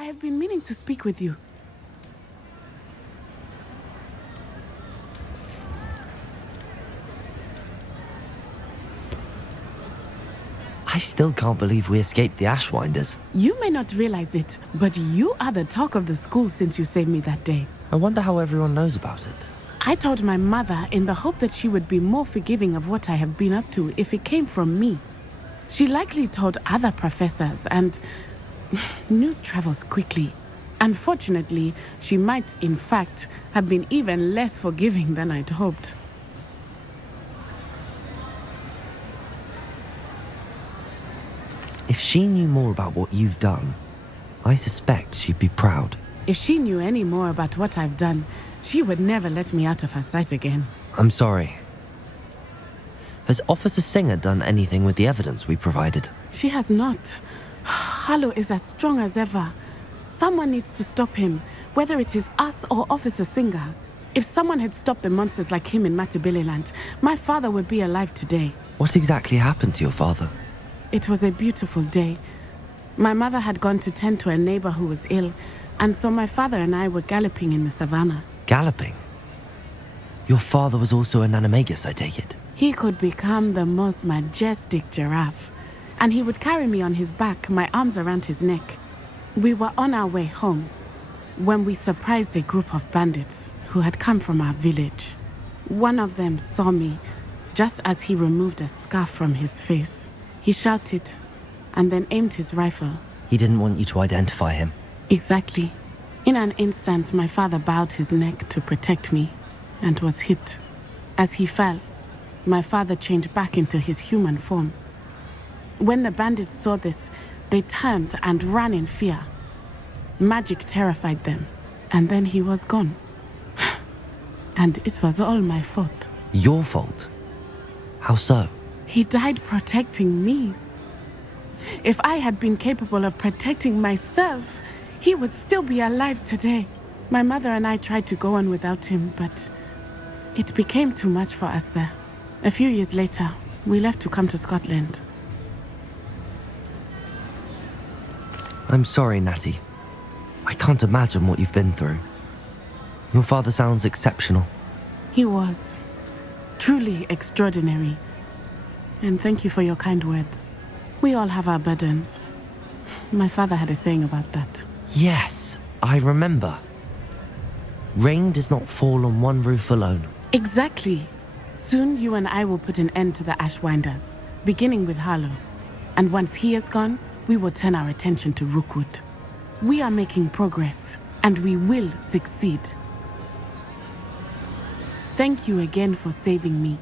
I have been meaning to speak with you. I still can't believe we escaped the Ashwinders. You may not realize it, but you are the talk of the school since you saved me that day. I wonder how everyone knows about it. I told my mother in the hope that she would be more forgiving of what I have been up to if it came from me. She likely told other professors, and news travels quickly. Unfortunately, she might, in fact, have been even less forgiving than I'd hoped. If she knew more about what you've done, I suspect she'd be proud. If she knew any more about what I've done, she would never let me out of her sight again. I'm sorry. Has Officer Singer done anything with the evidence we provided? She has not. Harlow is as strong as ever. Someone needs to stop him, whether it is us or Officer Singer. If someone had stopped the monsters like him in Matabeleland, my father would be alive today. What exactly happened to your father? It was a beautiful day. My mother had gone to tend to a neighbor who was ill, and so my father and I were galloping in the savannah. Galloping? Your father was also an animagus, I take it? He could become the most majestic giraffe, and he would carry me on his back, my arms around his neck. We were on our way home when we surprised a group of bandits who had come from our village. One of them saw me just as he removed a scarf from his face. He shouted and then aimed his rifle. He didn't want you to identify him. Exactly. In an instant, my father bowed his neck to protect me and was hit. As he fell, my father changed back into his human form. When the bandits saw this, they turned and ran in fear. Magic terrified them, and then he was gone. And it was all my fault. Your fault? How so? He died protecting me. If I had been capable of protecting myself, he would still be alive today. My mother and I tried to go on without him, but it became too much for us there. A few years later, we left to come to Scotland. I'm sorry, Natty. I can't imagine what you've been through. Your father sounds exceptional. He was truly extraordinary. And thank you for your kind words. We all have our burdens. My father had a saying about that. Yes, I remember. Rain does not fall on one roof alone. Exactly. Soon you and I will put an end to the Ashwinders, beginning with Harlow. And once he is gone, we will turn our attention to Rookwood. We are making progress, and we will succeed. Thank you again for saving me.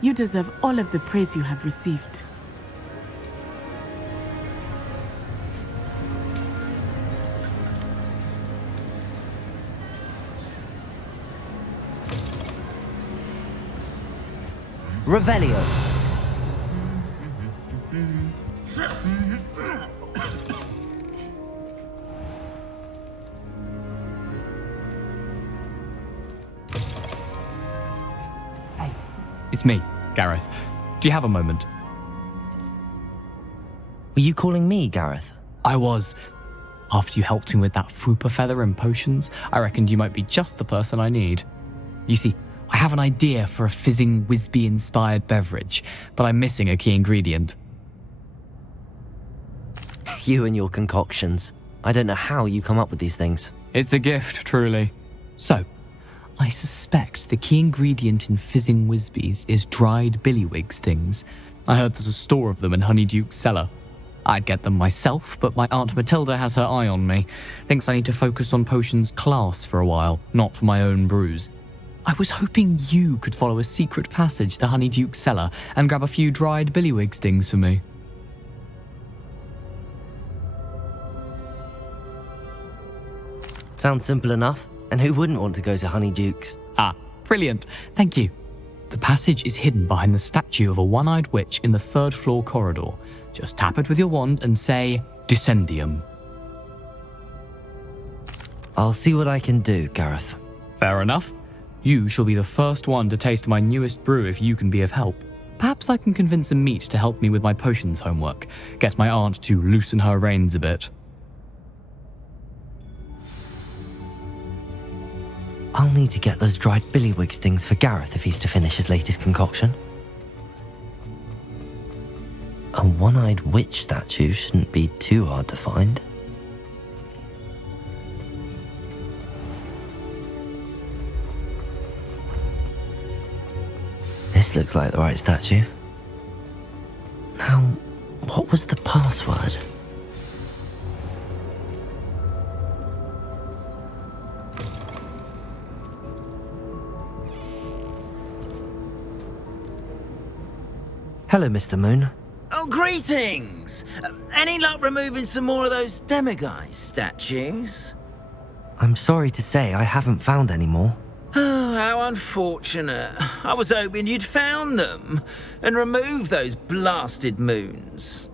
You deserve all of the praise you have received. Revelio. Hey, it's me, Gareth. Do you have a moment? Were you calling me, Gareth? I was. After you helped me with that Fupa feather and potions, I reckoned you might be just the person I need. You see, I have an idea for a fizzing Whizbee-inspired beverage, but I'm missing a key ingredient. You and your concoctions. I don't know how you come up with these things. It's a gift, truly. So, I suspect the key ingredient in fizzing Whizbees is dried billywig stings. I heard there's a store of them in Honeyduke's cellar. I'd get them myself, but my Aunt Matilda has her eye on me. Thinks I need to focus on potions class for a while, not for my own brews. I was hoping you could follow a secret passage to Honeyduke's cellar and grab a few dried billywig stings for me. Sounds simple enough. And who wouldn't want to go to Honeyduke's? Ah, brilliant. Thank you. The passage is hidden behind the statue of a one-eyed witch in the third-floor corridor. Just tap it with your wand and say, Descendium. I'll see what I can do, Gareth. Fair enough. You shall be the first one to taste my newest brew if you can be of help. Perhaps I can convince a meat to help me with my potions homework. Get my aunt to loosen her reins a bit. I'll need to get those dried billywig things for Gareth if he's to finish his latest concoction. A one-eyed witch statue shouldn't be too hard to find. This looks like the right statue. Now, what was the password? Hello, Mr. Moon. Oh, greetings! Any luck removing some more of those demiguise statues? I'm sorry to say I haven't found any more. Oh, how unfortunate. I was hoping you'd found them and removed those blasted moons.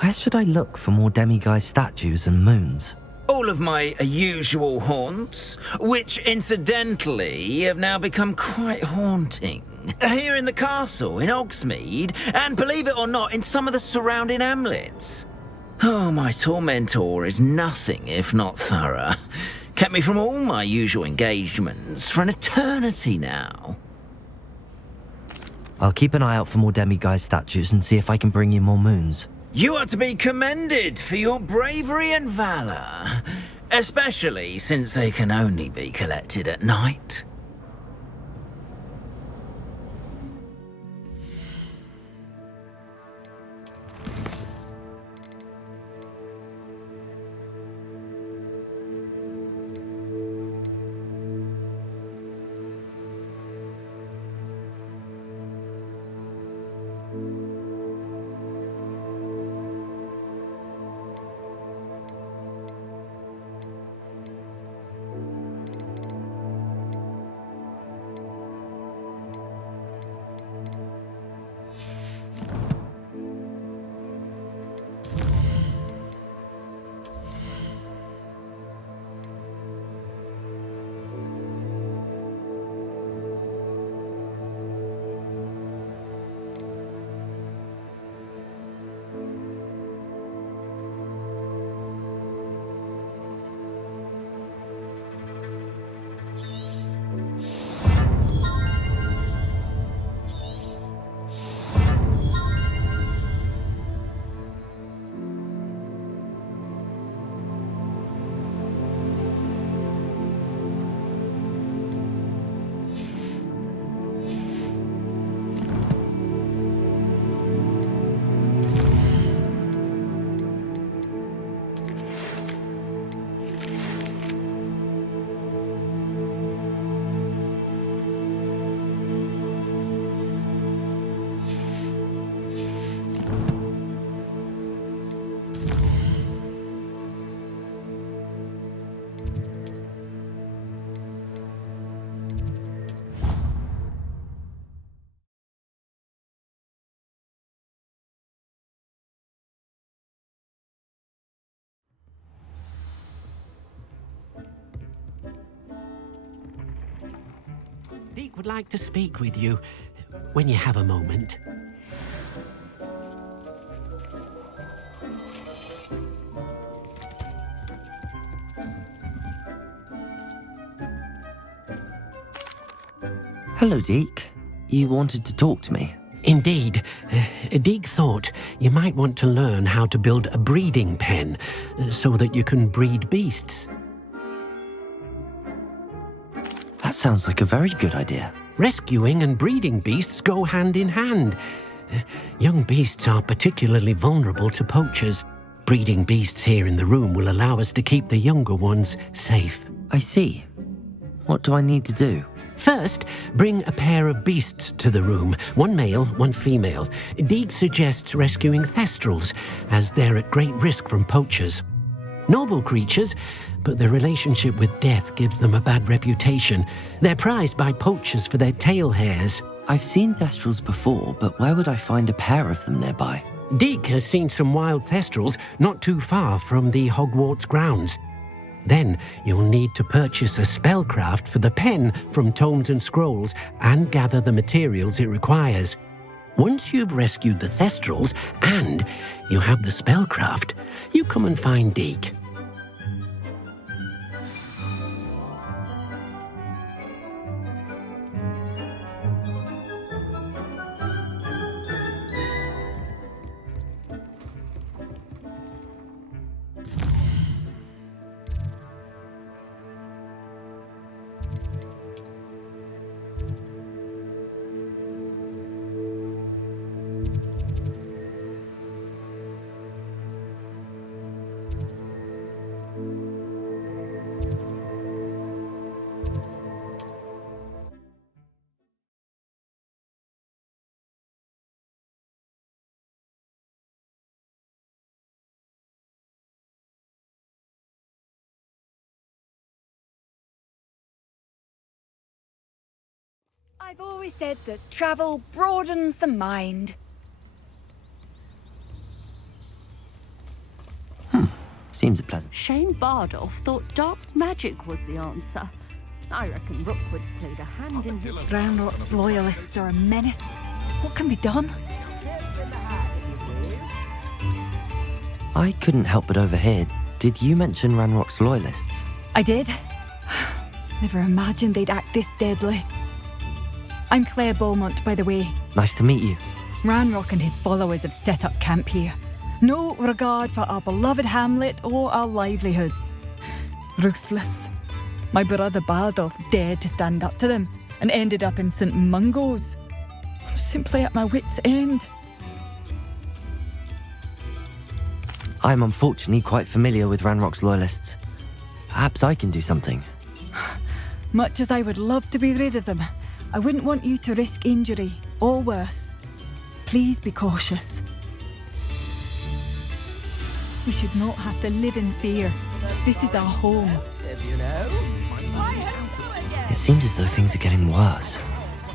Where should I look for more demiguise statues and moons? All of my usual haunts, which incidentally have now become quite haunting. Here in the castle, in Hogsmeade, and believe it or not, in some of the surrounding hamlets. Oh, my tormentor is nothing if not thorough. Kept me from all my usual engagements for an eternity now. I'll keep an eye out for more demiguise statues and see if I can bring you more moons. You are to be commended for your bravery and valor, especially since they can only be collected at night. Deke would like to speak with you when you have a moment. Hello, Deke. You wanted to talk to me? Indeed. Deke thought you might want to learn how to build a breeding pen so that you can breed beasts. That sounds like a very good idea. Rescuing and breeding beasts go hand in hand. Young beasts are particularly vulnerable to poachers. Breeding beasts here in the room will allow us to keep the younger ones safe. I see. What do I need to do? First, bring a pair of beasts to the room, one male, one female. Deke suggests rescuing thestrals, as they're at great risk from poachers. Noble creatures, but their relationship with death gives them a bad reputation. They're prized by poachers for their tail hairs. I've seen thestrals before, but where would I find a pair of them nearby? Deke has seen some wild thestrals not too far from the Hogwarts grounds. Then you'll need to purchase a spellcraft for the pen from Tomes and Scrolls and gather the materials it requires. Once you've rescued the thestrals and you have the spellcraft, you come and find Deke. I've always said that travel broadens the mind. Seems a pleasant. Shane Bardolph thought dark magic was the answer. I reckon Rookwood's played a hand in his... Ranrock's loyalists are a menace. What can be done? I couldn't help but overhear. Did you mention Ranrock's loyalists? I did. Never imagined they'd act this deadly. I'm Claire Beaumont, by the way. Nice to meet you. Ranrock and his followers have set up camp here. No regard for our beloved hamlet or our livelihoods. Ruthless. My brother Bardolph dared to stand up to them and ended up in St. Mungo's. I'm simply at my wits' end. I'm unfortunately quite familiar with Ranrock's loyalists. Perhaps I can do something. Much as I would love to be rid of them, I wouldn't want you to risk injury or worse. Please be cautious. We should not have to live in fear. This is our home. It seems as though things are getting worse.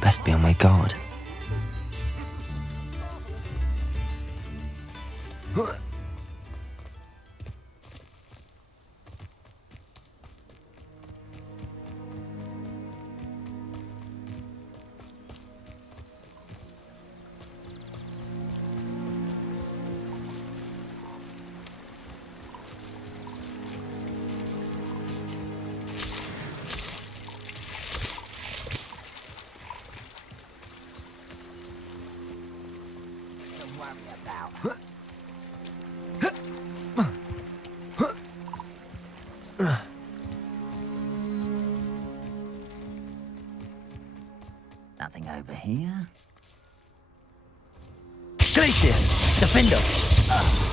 Best be on my guard. Nothing over here. Glacius! Defender!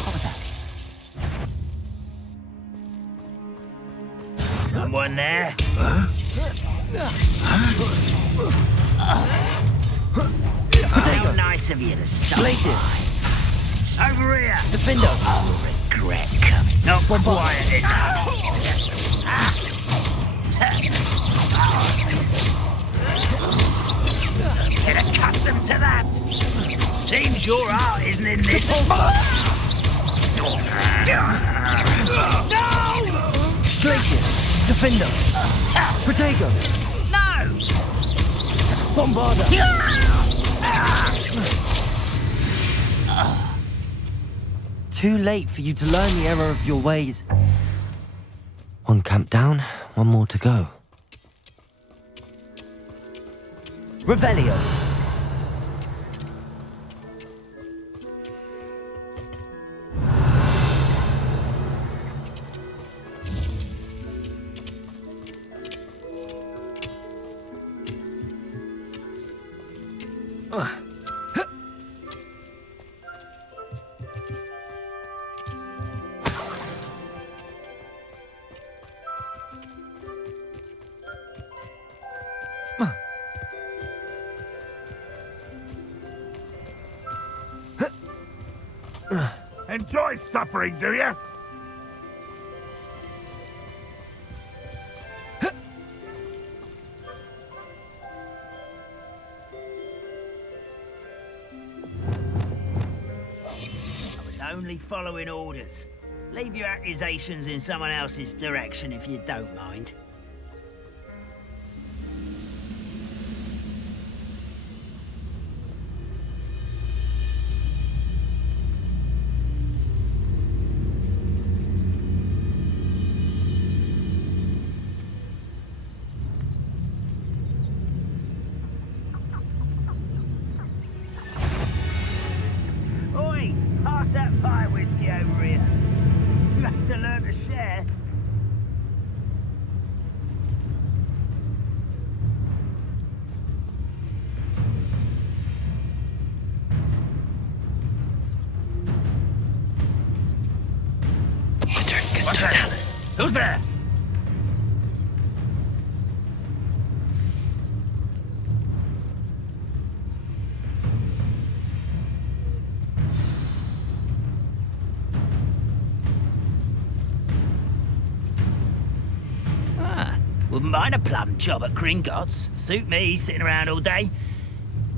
What was that? Someone there? How nice of you to stop. Glacius! Over here! Defender! You'll regret coming. Not quiet Get accustomed to that. Seems your heart isn't in this. No! Glacius! Defender! Protego! No! Bombarder! Too late for you to learn the error of your ways. One camp down, one more to go. Revelio! Enjoy suffering, do you? Only following orders. Leave your accusations in someone else's direction if you don't mind. Pass that fire whiskey over here. You have to learn to share. Who's there? Wouldn't mind a plum job at Gringotts. Suit me, sitting around all day.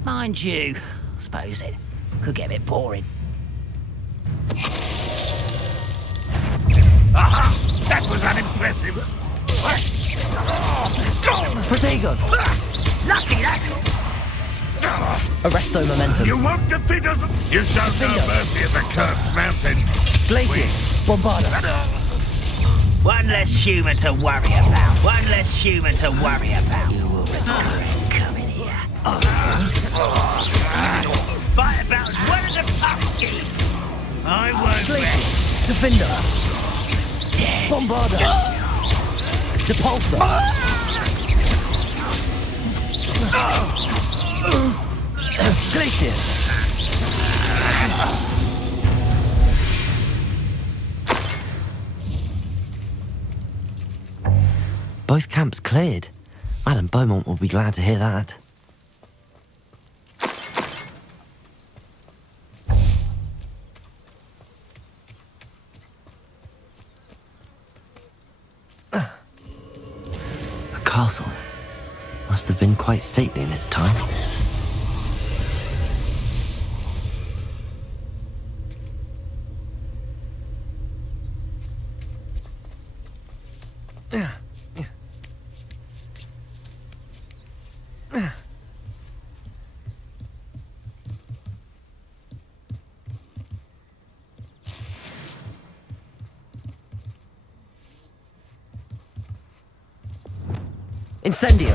Mind you, I suppose it could get a bit boring. Aha! That was unimpressive. Protego! Lucky that! Arresto momentum. You won't defeat us. You show no mercy at the cursed mountain. Glacius! Bombarda! One less human to worry about. One less human to worry about. You will regret coming here. Fight about as well as a pumpkin. I won't. Glacius! Defender! Dead. Bombarda! Depulsor! Glacius! Both camps cleared. Adam Beaumont will be glad to hear that. A castle. Must have been quite stately in its time. Incendio!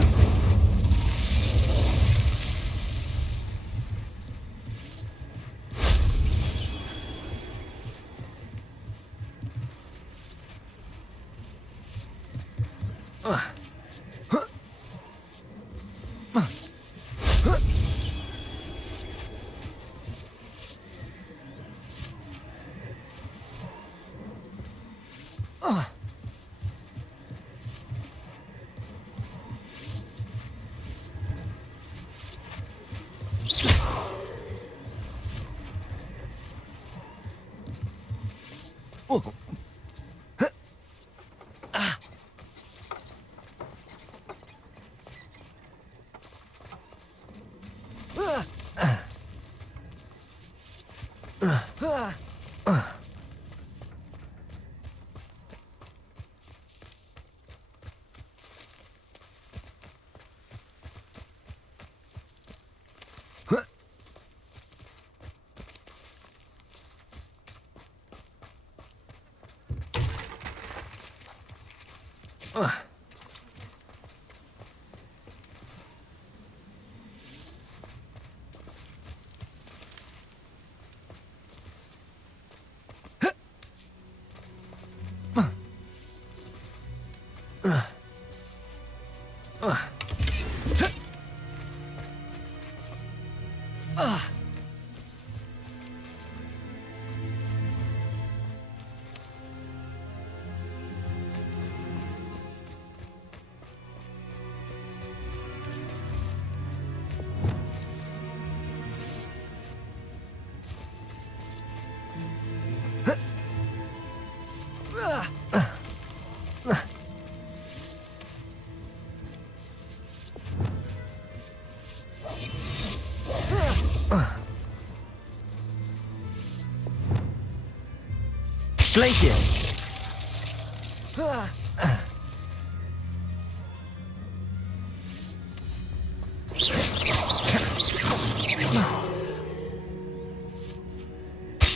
Glacius!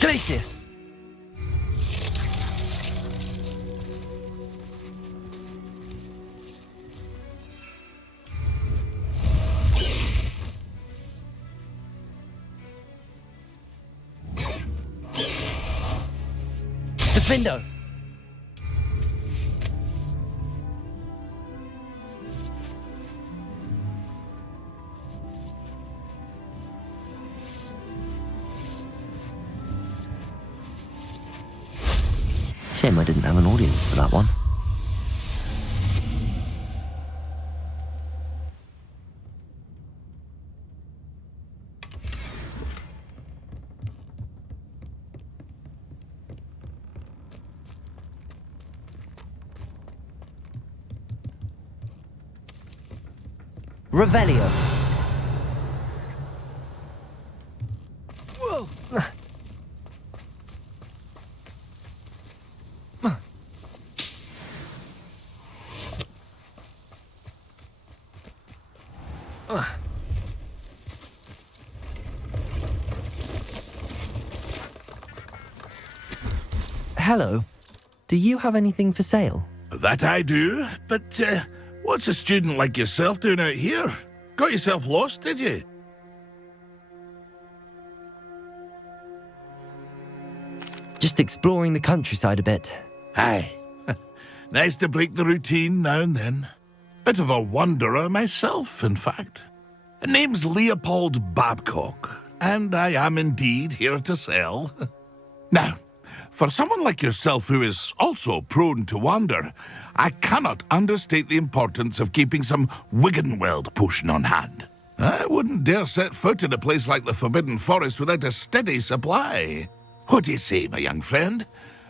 Glacius! Defendo! Shame I didn't have an audience for that one. Revelio. Hello. Do you have anything for sale? That I do, but what's a student like yourself doing out here? Got yourself lost, did you? Just exploring the countryside a bit. Aye. Nice to break the routine now and then. Bit of a wanderer myself, in fact. Name's Leopold Babcock, and I am indeed here to sell. Now, for someone like yourself who is also prone to wander, I cannot understate the importance of keeping some Wiggenweld potion on hand. I wouldn't dare set foot in a place like the Forbidden Forest without a steady supply. What do you say, my young friend?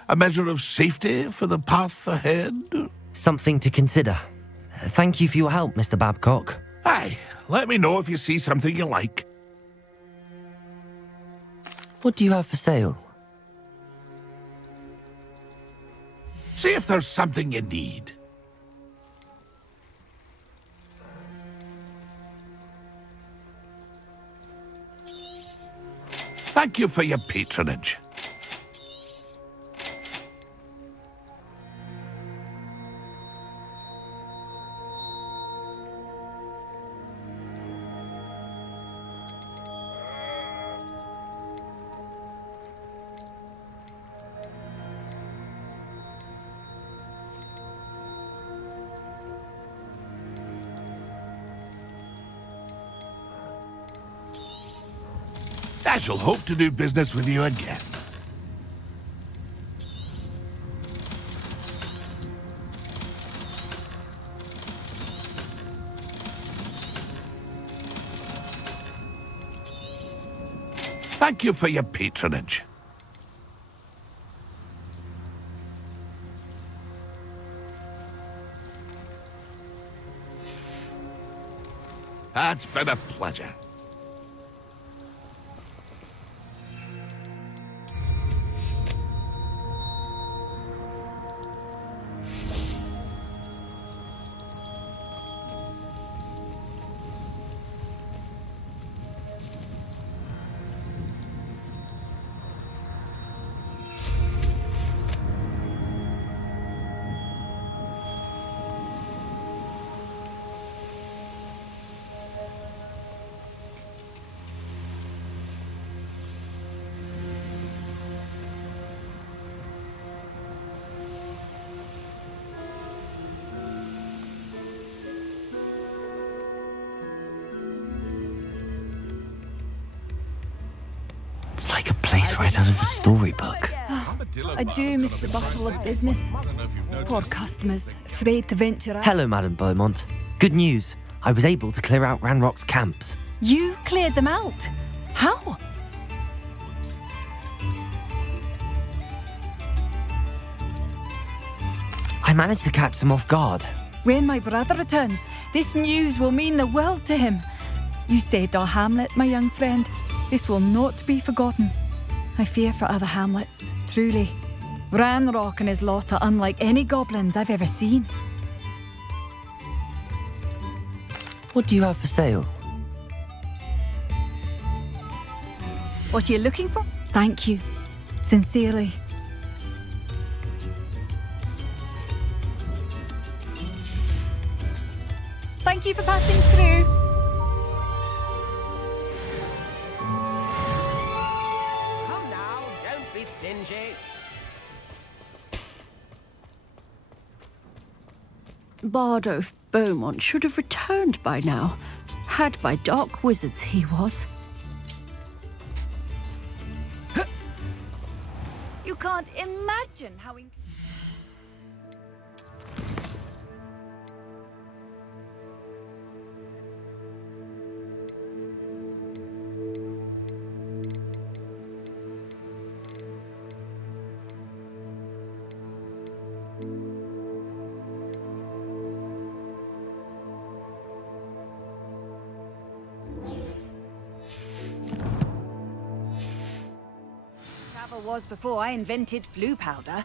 A measure of safety for the path ahead? Something to consider. Thank you for your help, Mr. Babcock. Aye, let me know if you see something you like. What do you have for sale? See if there's something you need. Thank you for your patronage. I shall hope to do business with you again. Thank you for your patronage. It's been a pleasure. It's like a place right out of a storybook. I do miss the bustle of business. Poor customers, afraid to venture out. Hello, Madame Beaumont. Good news. I was able to clear out Ranrock's camps. You cleared them out? How? I managed to catch them off guard. When my brother returns, this news will mean the world to him. You saved our hamlet, my young friend. This will not be forgotten. I fear for other hamlets, truly. Ranrock and his lot are unlike any goblins I've ever seen. What do you have for sale? What are you looking for? Thank you. Sincerely. Thank you for passing through. Come now, don't be stingy. Bardo Beaumont should have returned by now. Had by dark wizards he was. You can't imagine how... was before I invented flu powder.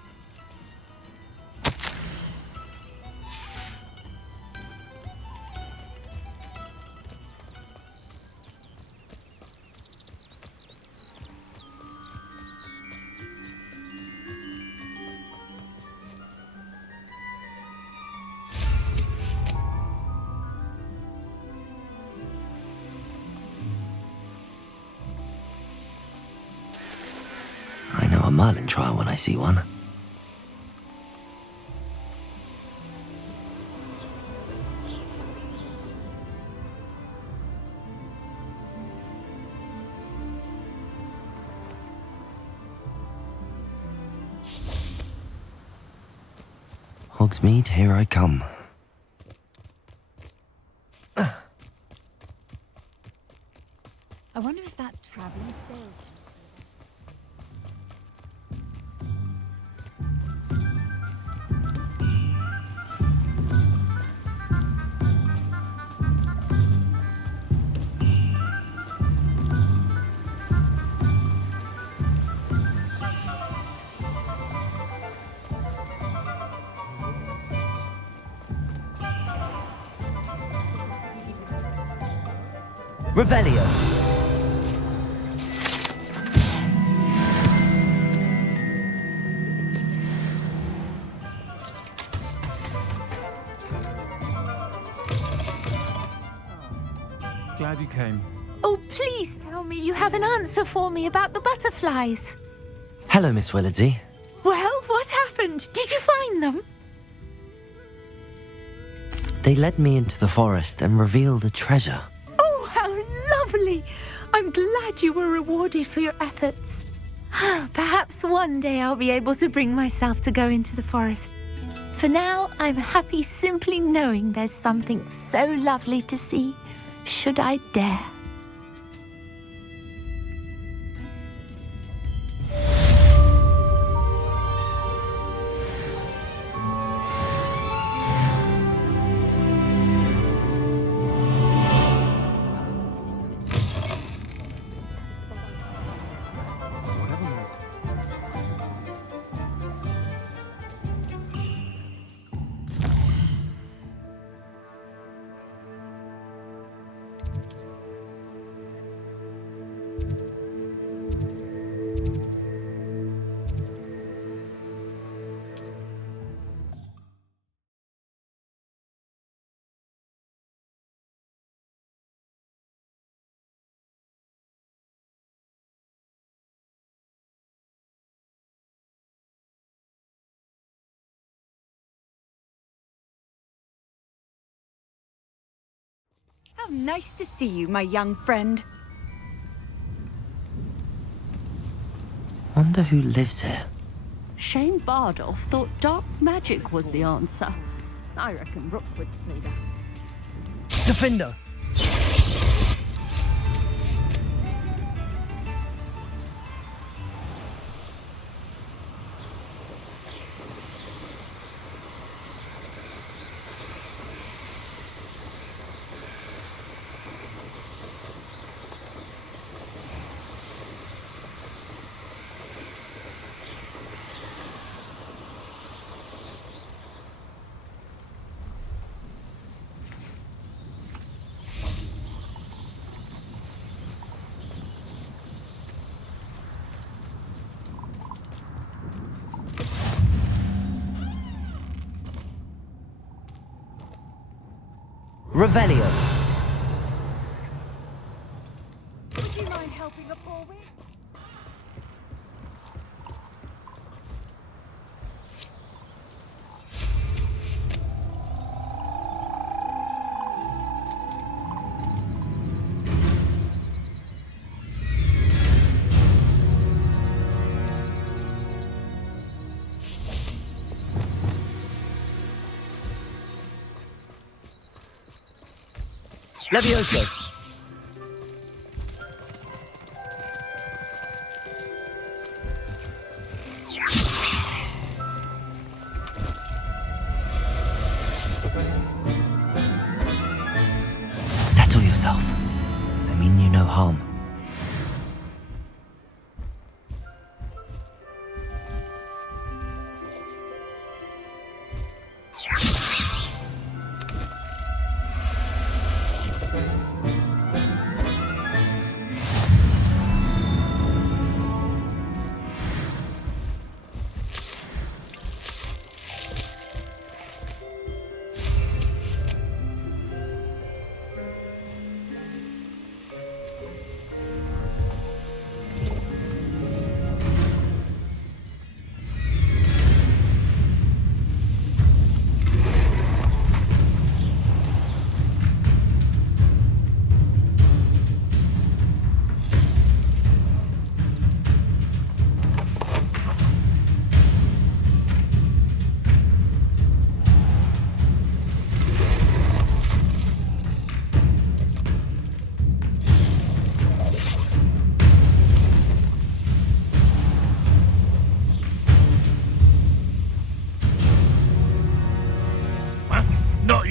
I know a Merlin trial when I see one. Hogsmeade, here I come. I wonder if that travelling stage. Revelio. Glad you came. Oh, please tell me you have an answer for me about the butterflies. Hello, Miss Willardsey. Well, what happened? Did you find them? They led me into the forest and revealed a treasure. Oh, how lovely! I'm glad you were rewarded for your efforts. Perhaps one day I'll be able to bring myself to go into the forest. For now, I'm happy simply knowing there's something so lovely to see, should I dare. How nice to see you, my young friend. Wonder who lives here. Shane Bardolph thought dark magic was the answer. I reckon Rookwood's played out. Defender! Revelio. Would you mind helping a poor witch? Levioso. Settle yourself. I mean you no harm.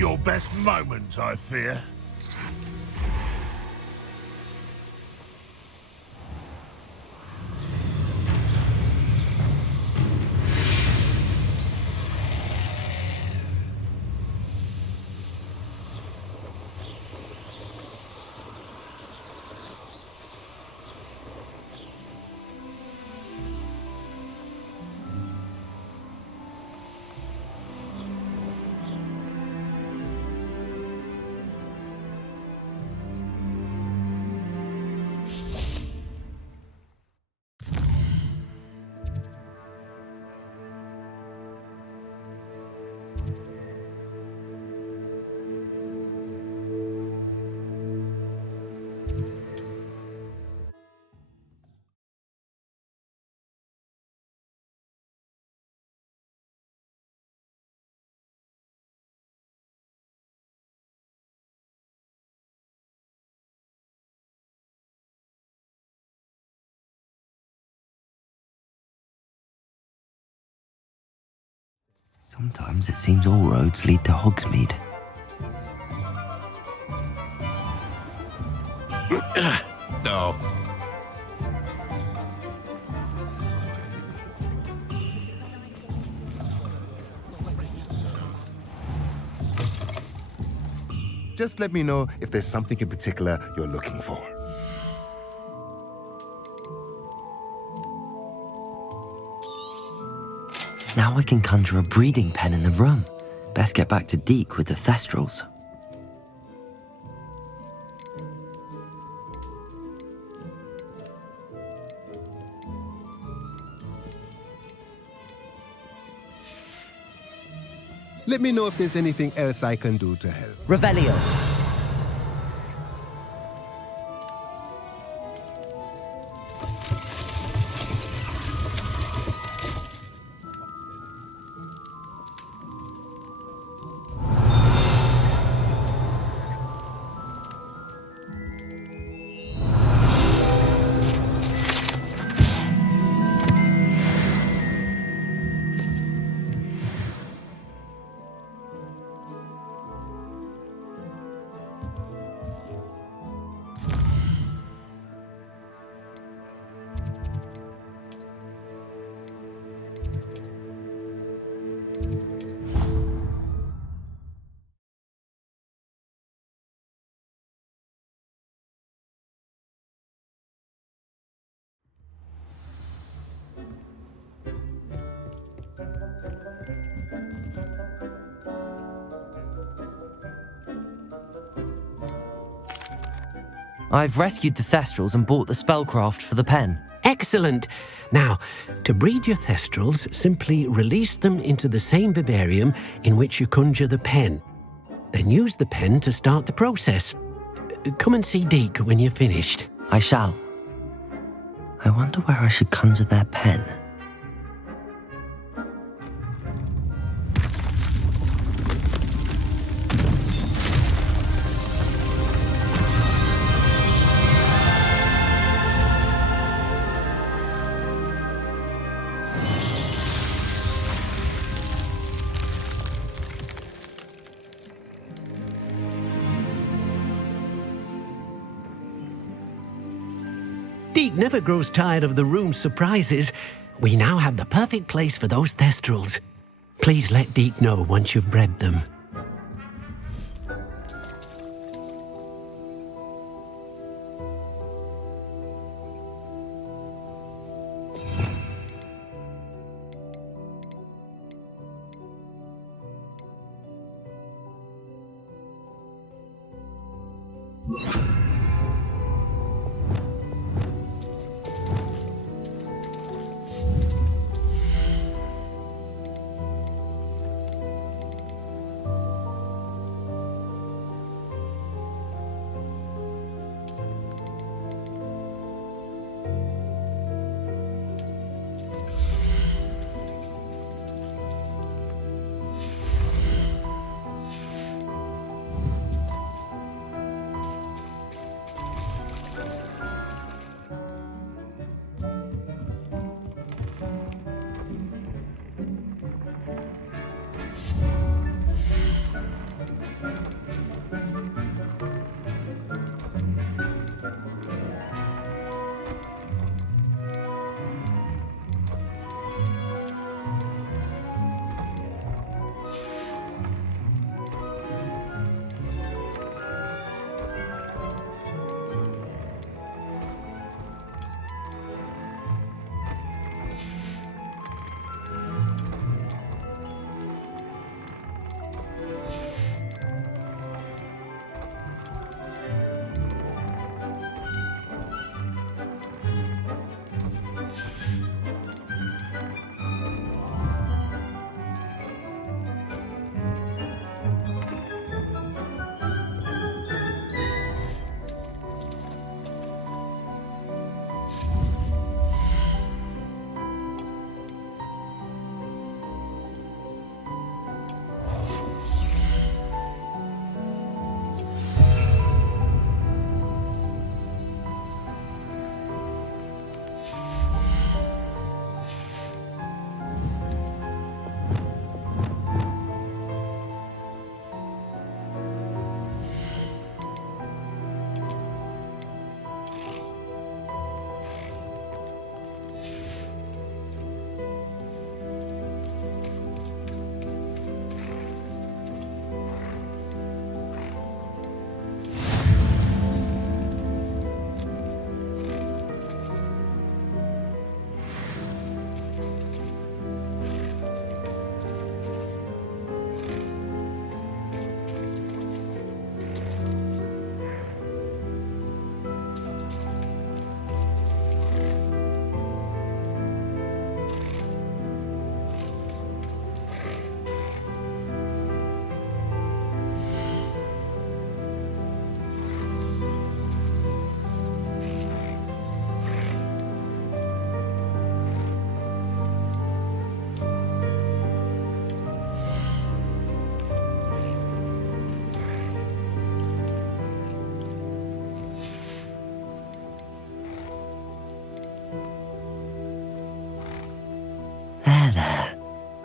your best moment, I fear. Sometimes it seems all roads lead to Hogsmeade. No. Just let me know if there's something in particular you're looking for. Now I can conjure a breeding pen in the room. Best get back to Deke with the Thestrals. Let me know if there's anything else I can do to help. Revelio. I've rescued the Thestrals and bought the spellcraft for the pen. Excellent. Now, to breed your Thestrals, simply release them into the same vivarium in which you conjure the pen. Then use the pen to start the process. Come and see Deke when you're finished. I shall. I wonder where I should conjure their pen. Deke never grows tired of the room's surprises. We now have the perfect place for those Thestrals. Please let Deke know once you've bred them.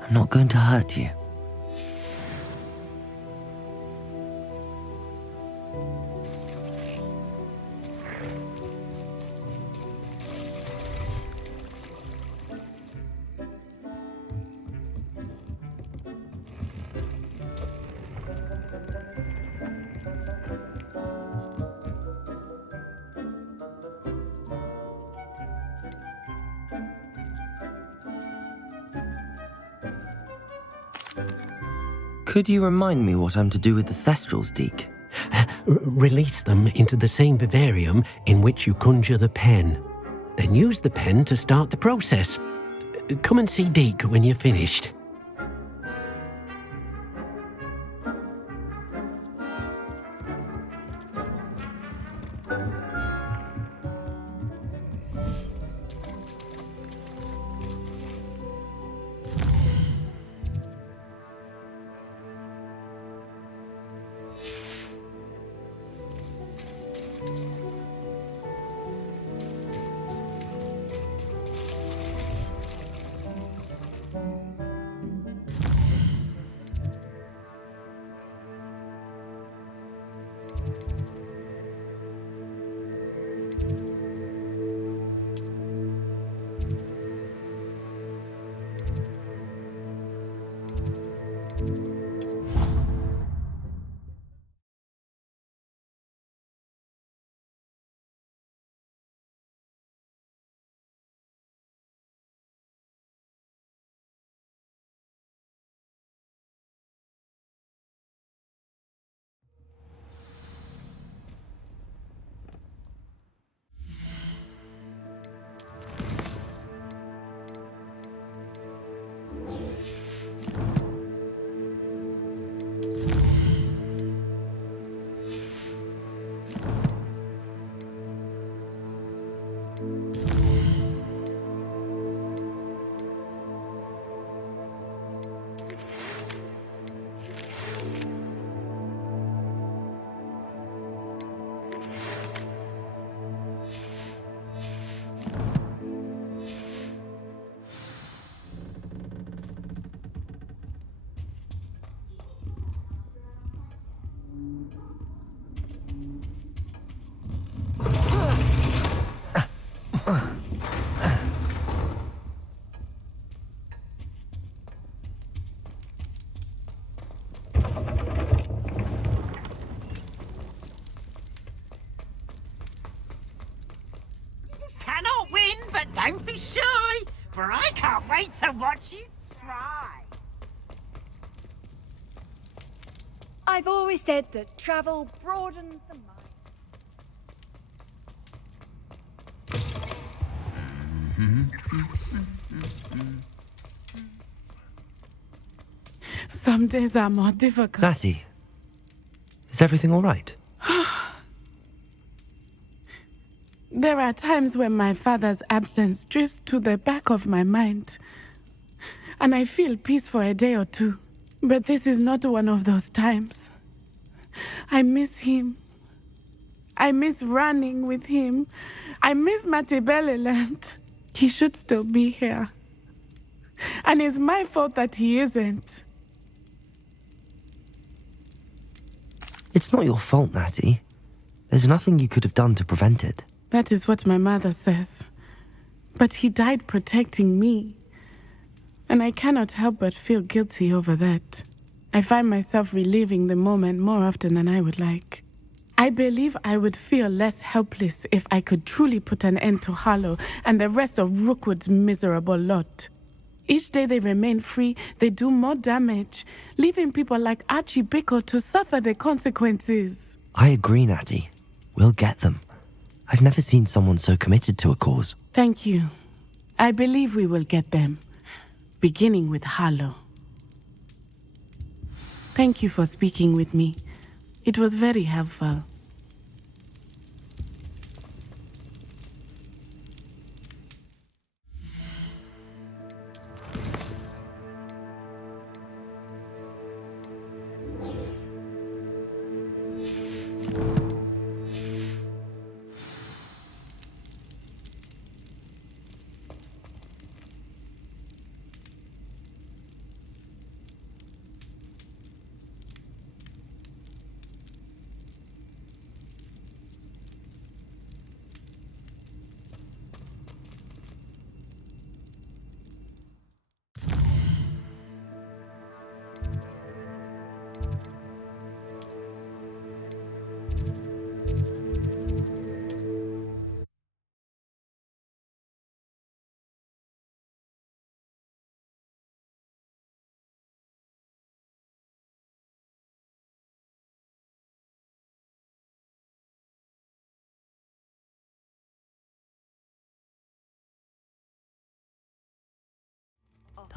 I'm not going to hurt you. Could you remind me what I'm to do with the Thestrals, Deke? Release them into the same vivarium in which you conjure the pen. Then use the pen to start the process. Come and see Deke when you're finished. Cannot win, but don't be shy, for I can't wait to watch you try. I've always said that travel broadens the mind. Some days are more difficult. Natty, is everything all right? There are times when my father's absence drifts to the back of my mind, and I feel peace for a day or two. But this is not one of those times. I miss him. I miss running with him. I miss Matibeleland. He should still be here. And it's my fault that he isn't. It's not your fault, Natty. There's nothing you could have done to prevent it. That is what my mother says. But he died protecting me. And I cannot help but feel guilty over that. I find myself reliving the moment more often than I would like. I believe I would feel less helpless if I could truly put an end to Harlow and the rest of Rookwood's miserable lot. Each day they remain free, they do more damage, leaving people like Archie Bickle to suffer the consequences. I agree, Natty. We'll get them. I've never seen someone so committed to a cause. Thank you. I believe we will get them, beginning with Harlow. Thank you for speaking with me. It was very helpful.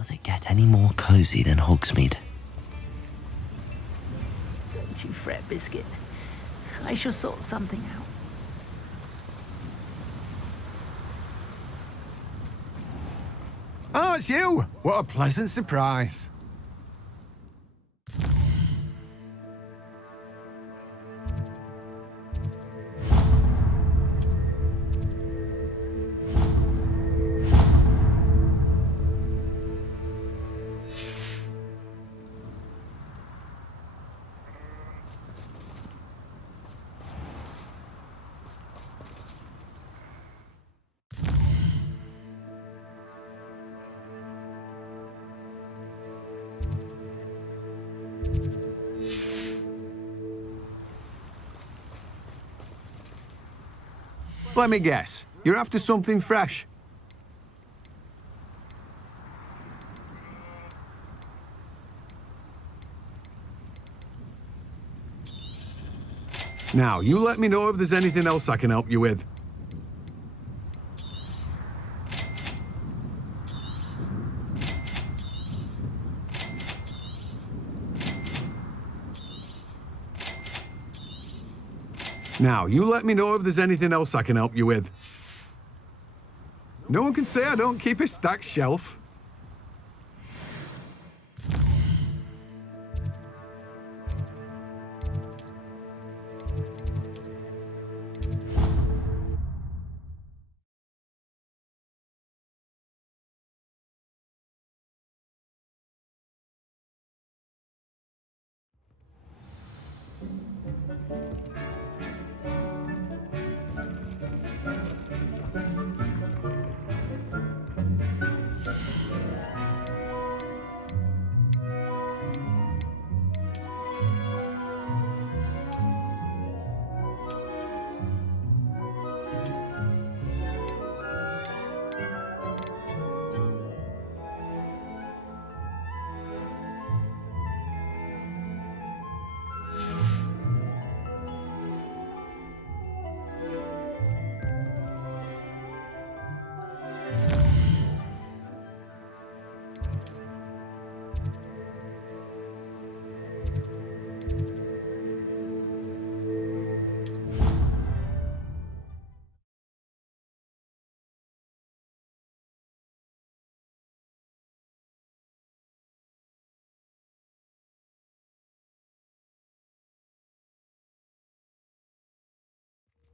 Does it get any more cozy than Hogsmeade? Don't you fret, Biscuit. I shall sort something out. Oh, it's you! What a pleasant surprise. Let me guess. You're after something fresh. Now, you let me know if there's anything else I can help you with. Now, you let me know if there's anything else I can help you with. No one can say I don't keep a stacked shelf.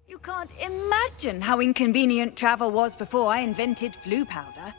You can't imagine how inconvenient travel was before I invented flu powder.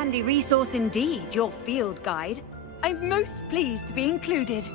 handy resource indeed, your field guide. I'm most pleased to be included.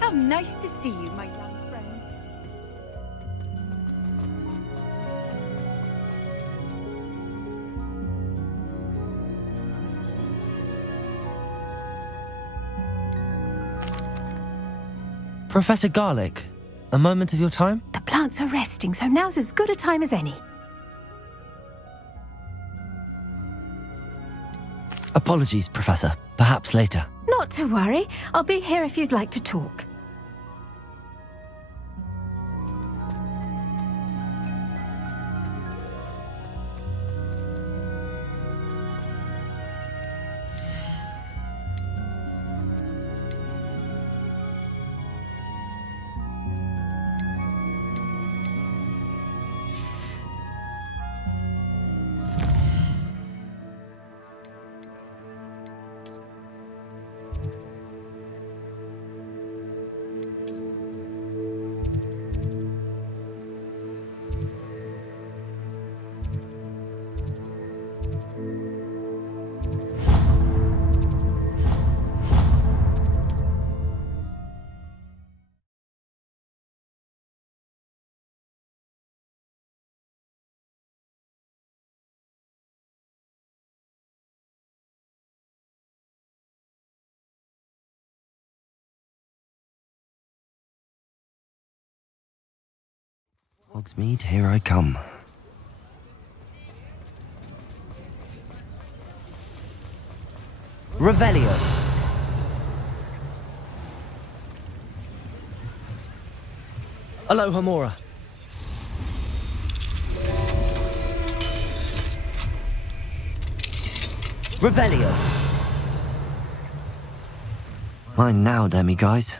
How nice to see you, my young friend. Professor Garlic, a moment of your time? The plants are resting, so now's as good a time as any. Apologies, Professor. Perhaps later. Not to worry. I'll be here if you'd like to talk. Hogsmeade, here I come. Revelio. Aloha Mora. Revelio. Mine now, demi-guys.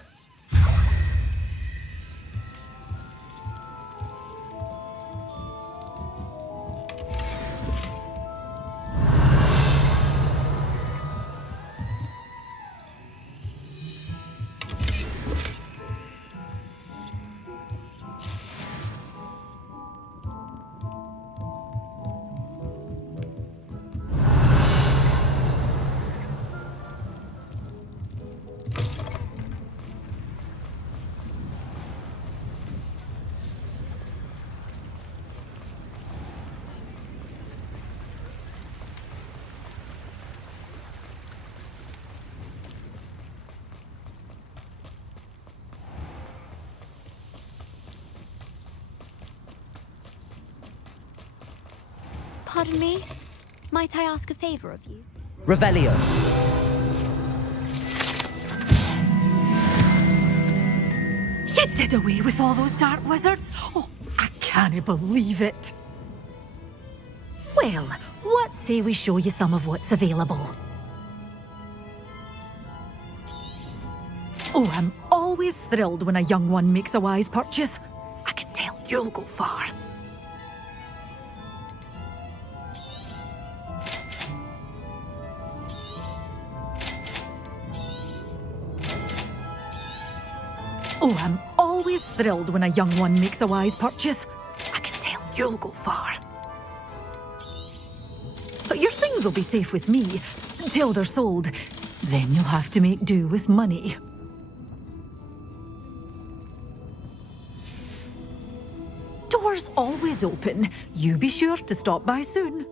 Pardon me? Might I ask a favor of you? Revelio. You did away with all those dark wizards? Oh, I can't believe it. Well, what say we show you some of what's available? Oh, I'm always thrilled when a young one makes a wise purchase. I can tell you'll go far. Oh, I'm always thrilled when a young one makes a wise purchase. I can tell you'll go far. But your things will be safe with me until they're sold. Then you'll have to make do with money. Doors always open. You be sure to stop by soon.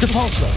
Depulso!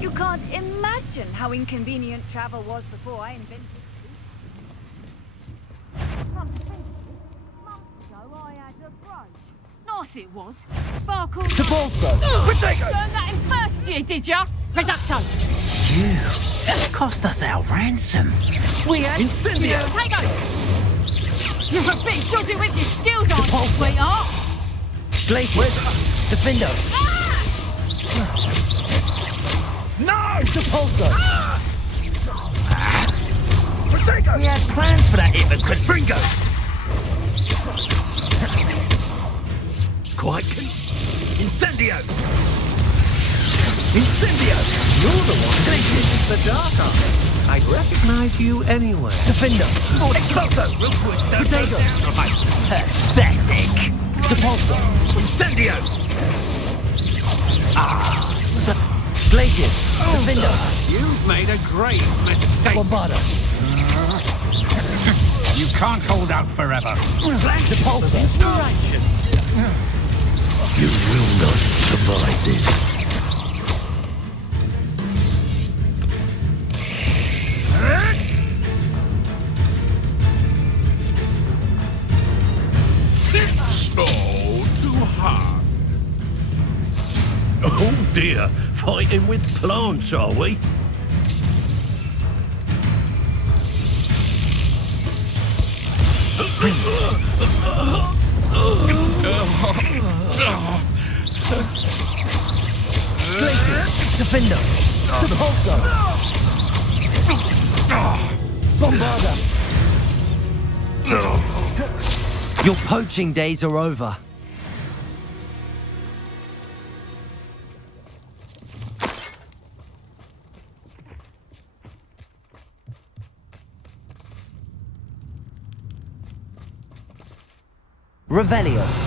You can't imagine how inconvenient travel was before I invented it. Come to think of it, months ago I had a brooch. Nice it was. Sparkle. Depulso! Potato! Learned that in first year, did ya? Reducto. You cost us our ransom. We had Incendio! Potato! You're a bit dodgy with your skills, aren't you, sweetheart? Glacius! Defendo! No! Depulso! Potato! We had plans for that hypocrite Fringo. Quite Incendio! Incendio! You're the one Glacius, the dark artist. I'd recognize you anywhere. Defendo! Expulso! Potato! Pathetic! Depulso! Incendio! Glacius! Defendo! You've made a great mistake. Lombardo! You can't hold out forever. Depulso! You will not survive this. Oh, too hard. Oh dear, fighting with plants, are we? Pathfinder! To the pulsar! Bombarder! Your poaching days are over. Revelio.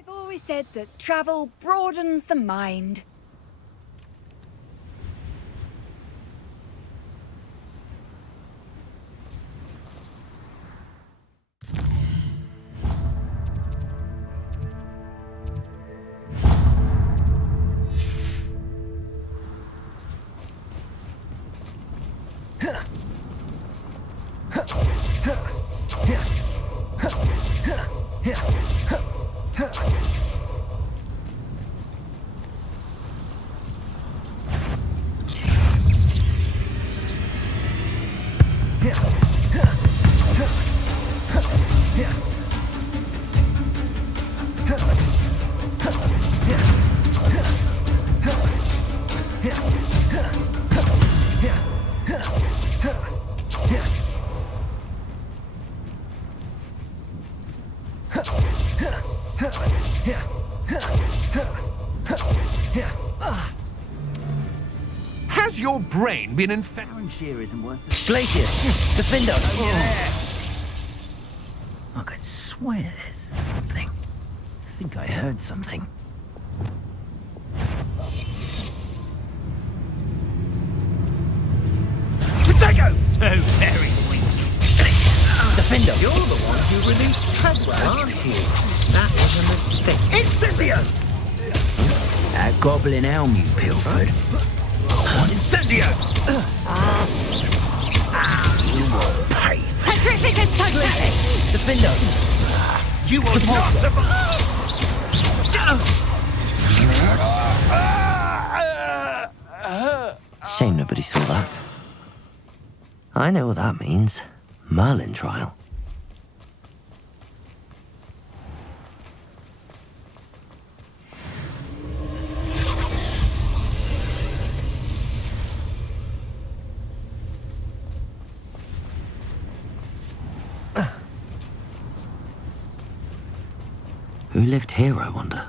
I've always said that travel broadens the mind. your brain been infected? Sheer isn't worth it. Glacius, Defender. I could swear there's something. I think I heard something. Potato! So very weak. Glacius, Defender. You're the one who released Treadwell, aren't you? That was a mistake. Incendio! That goblin elm you pilfered. Incendio! You will pay for Petrificus Tuglacius! Defender. You will not survive! Shame nobody saw that. I know what that means. Merlin trial. Who lived here, I wonder?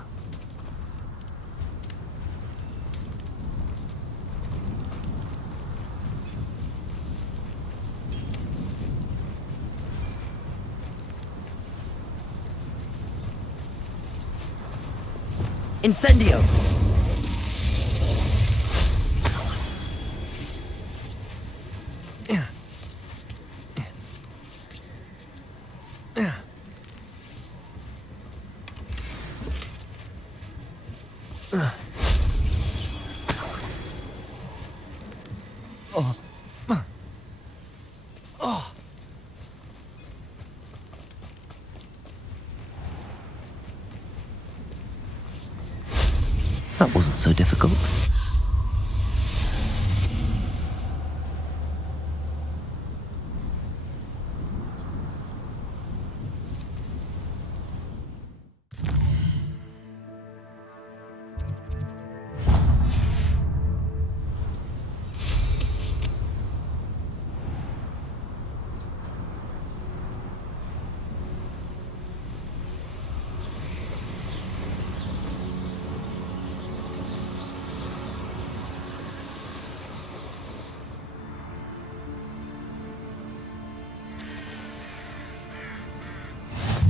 Incendio! That wasn't so difficult.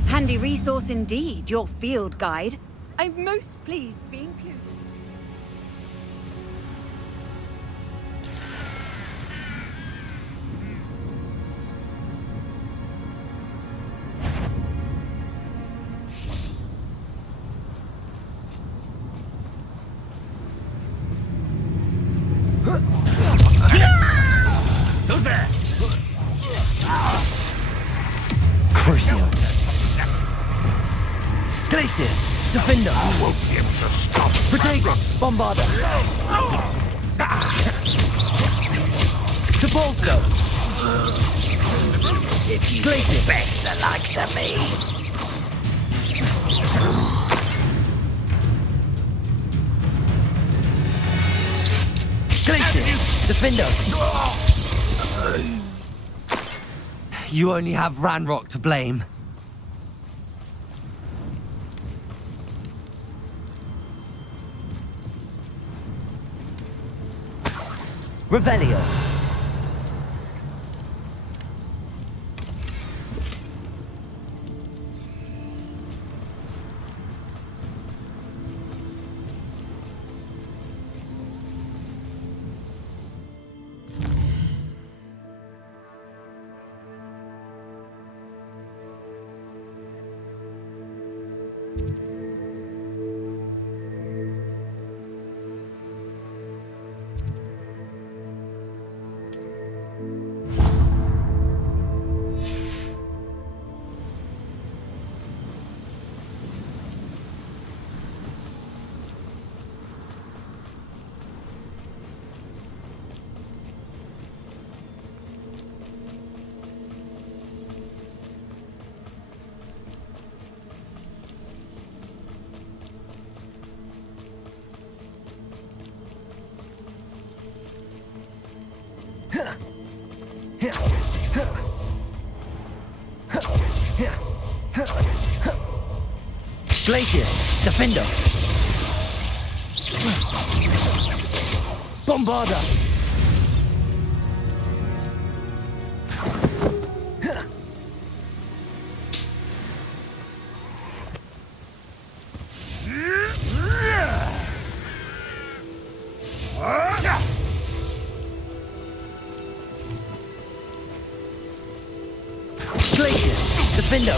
Handy resource indeed, your field guide. I'm most pleased to be included. Who's there? Crucio. Glacius, Defender. You won't be able to stop. Protego, Bombarder. Topolso. If you Glacius. best the likes of me. Glacius, Defender. You only have Ranrock to blame. Revelio. Glacius, Defender. Bombarder. Glacius, Defendo.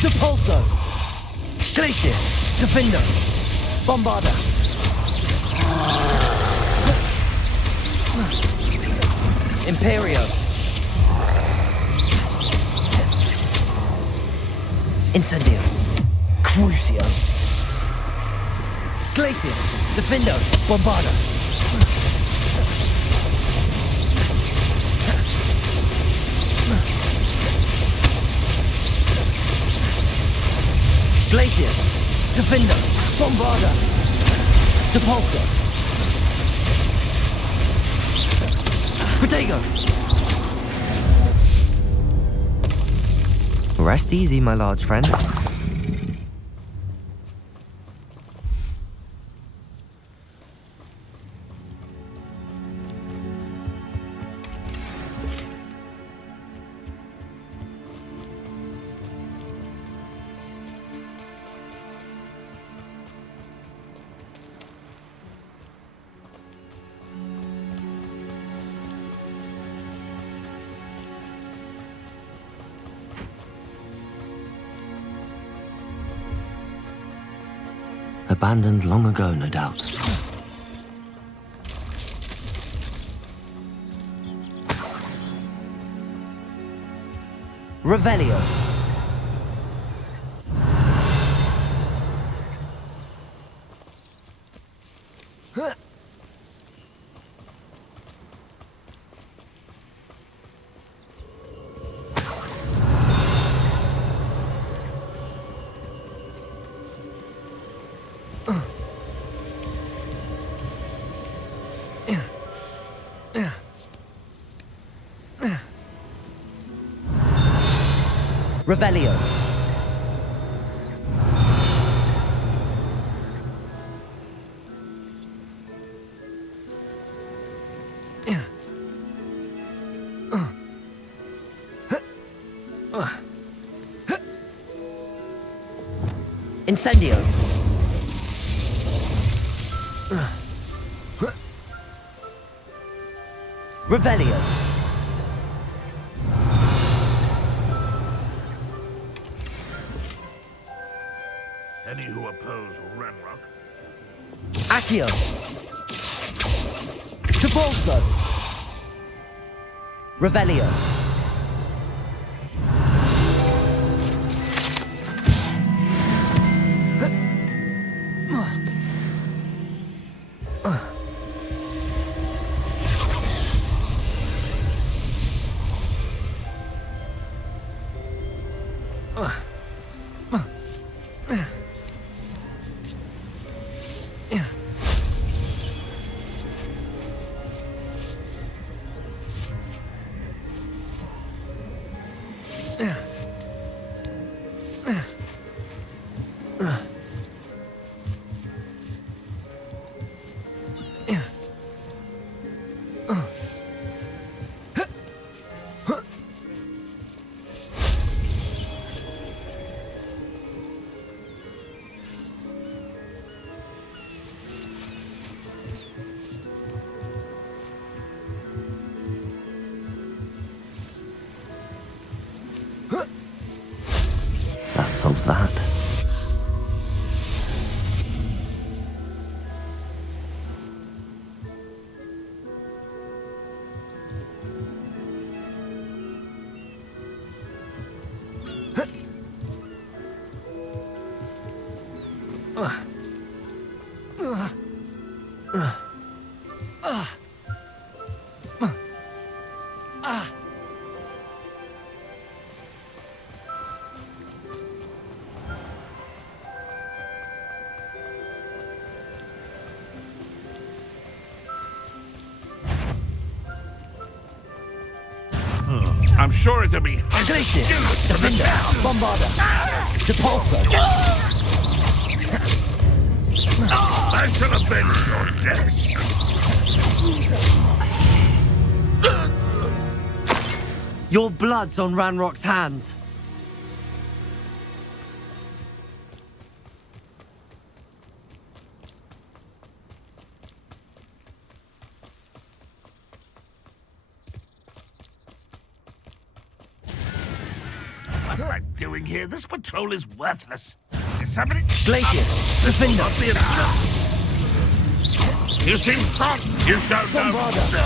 Depulso. Glacius, Defendo. Bombarda. Imperio. Incendio. Crucio. Glacius, Defendo. Bombarda. Glacius, Defender, Bombarda, Depulso, Protego. Rest easy, my large friend. Abandoned long ago, no doubt. Revelio. Revelio. Incendio. Revelio. Any who oppose Renrock. Accio. Depulso. Revelio. That solves that. I'm sure it'll be... Glacius, Defender, Bombarda, Depulso. I shall avenge your death. Your blood's on Ranrock's hands. What am I doing here? This patrol is worthless. Is somebody... Glacius, This will Defender. not be enough. You seem frightened. You shall know.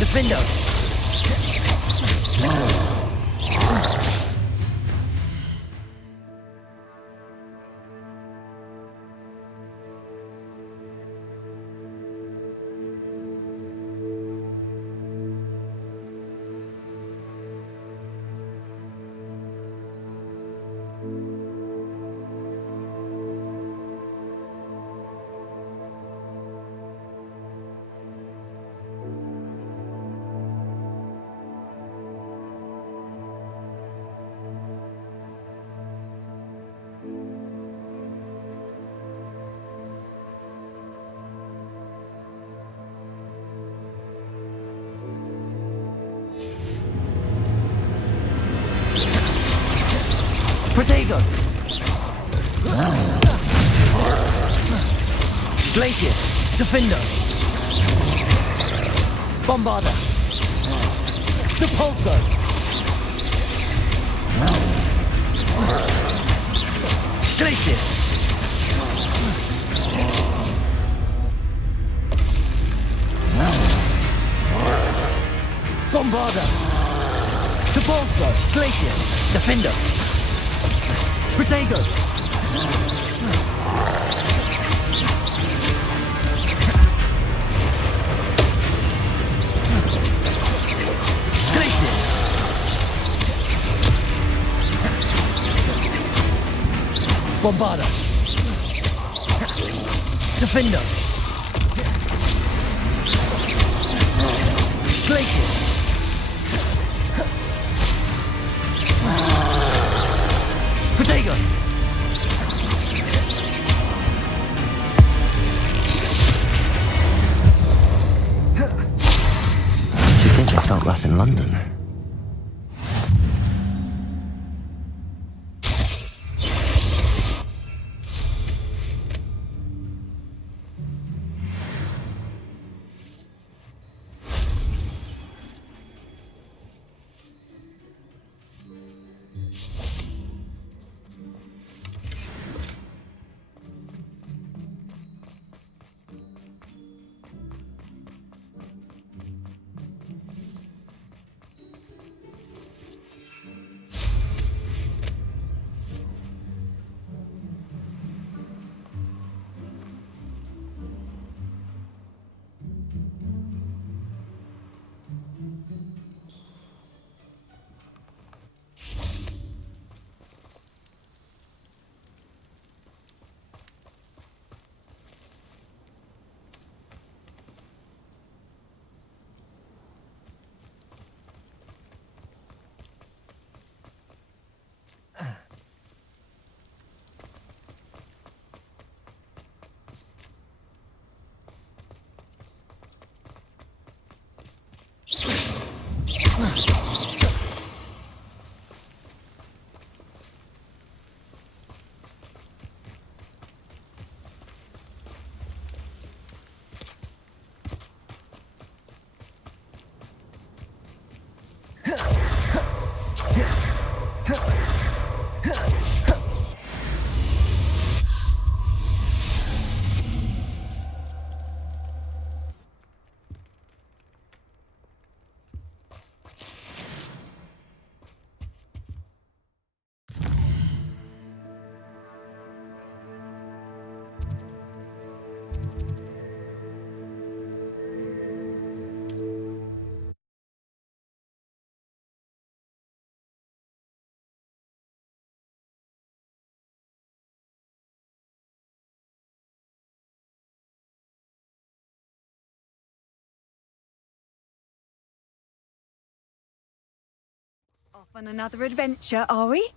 Defender! Protego! Glacius! Defender! Bombarda! Depulso! Glacius! Bombarda! Depulso! Glacius! Defender! Protego! Glacius! Bombarda! Defender! Glacius! Protego! You'd think I felt that in London. Off on another adventure, are we?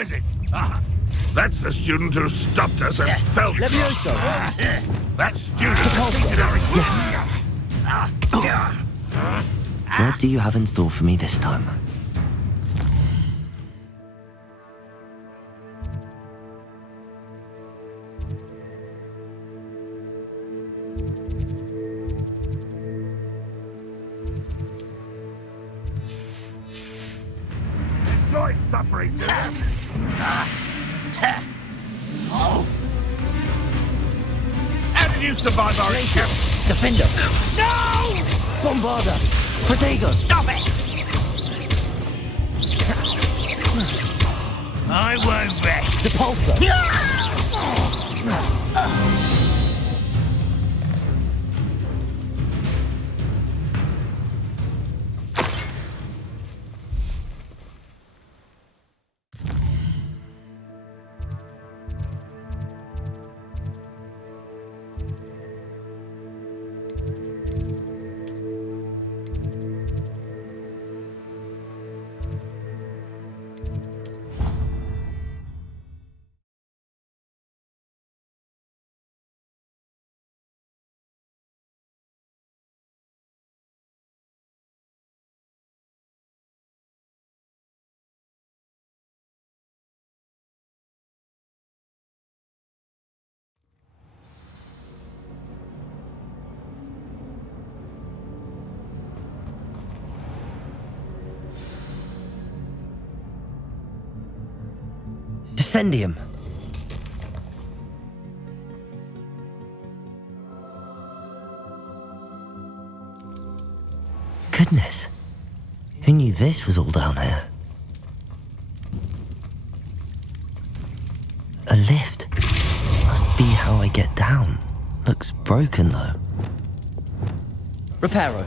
is it? Ah, that's the student who stopped us and fell. Levioso. That student defeated our... Yes. What do you have in store for me this time? Enjoy suffering, do you? Oh! How did you survive our Glacius, Defender. No! Bombarda. Protego. Stop it! I won't rest. Depulsor. Descendium. Goodness. Who knew this was all down here? A lift. Must be how I get down. Looks broken though. Reparo.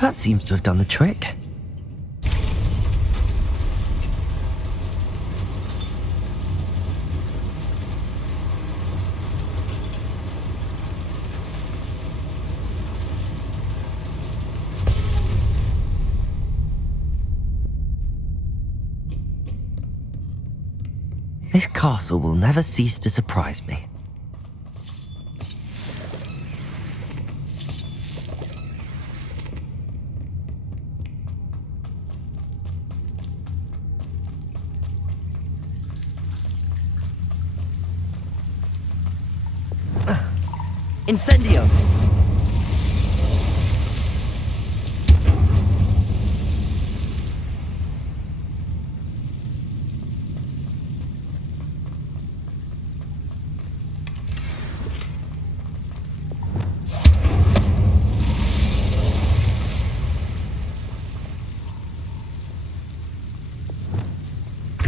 That seems to have done the trick. This castle will never cease to surprise me. Incendio!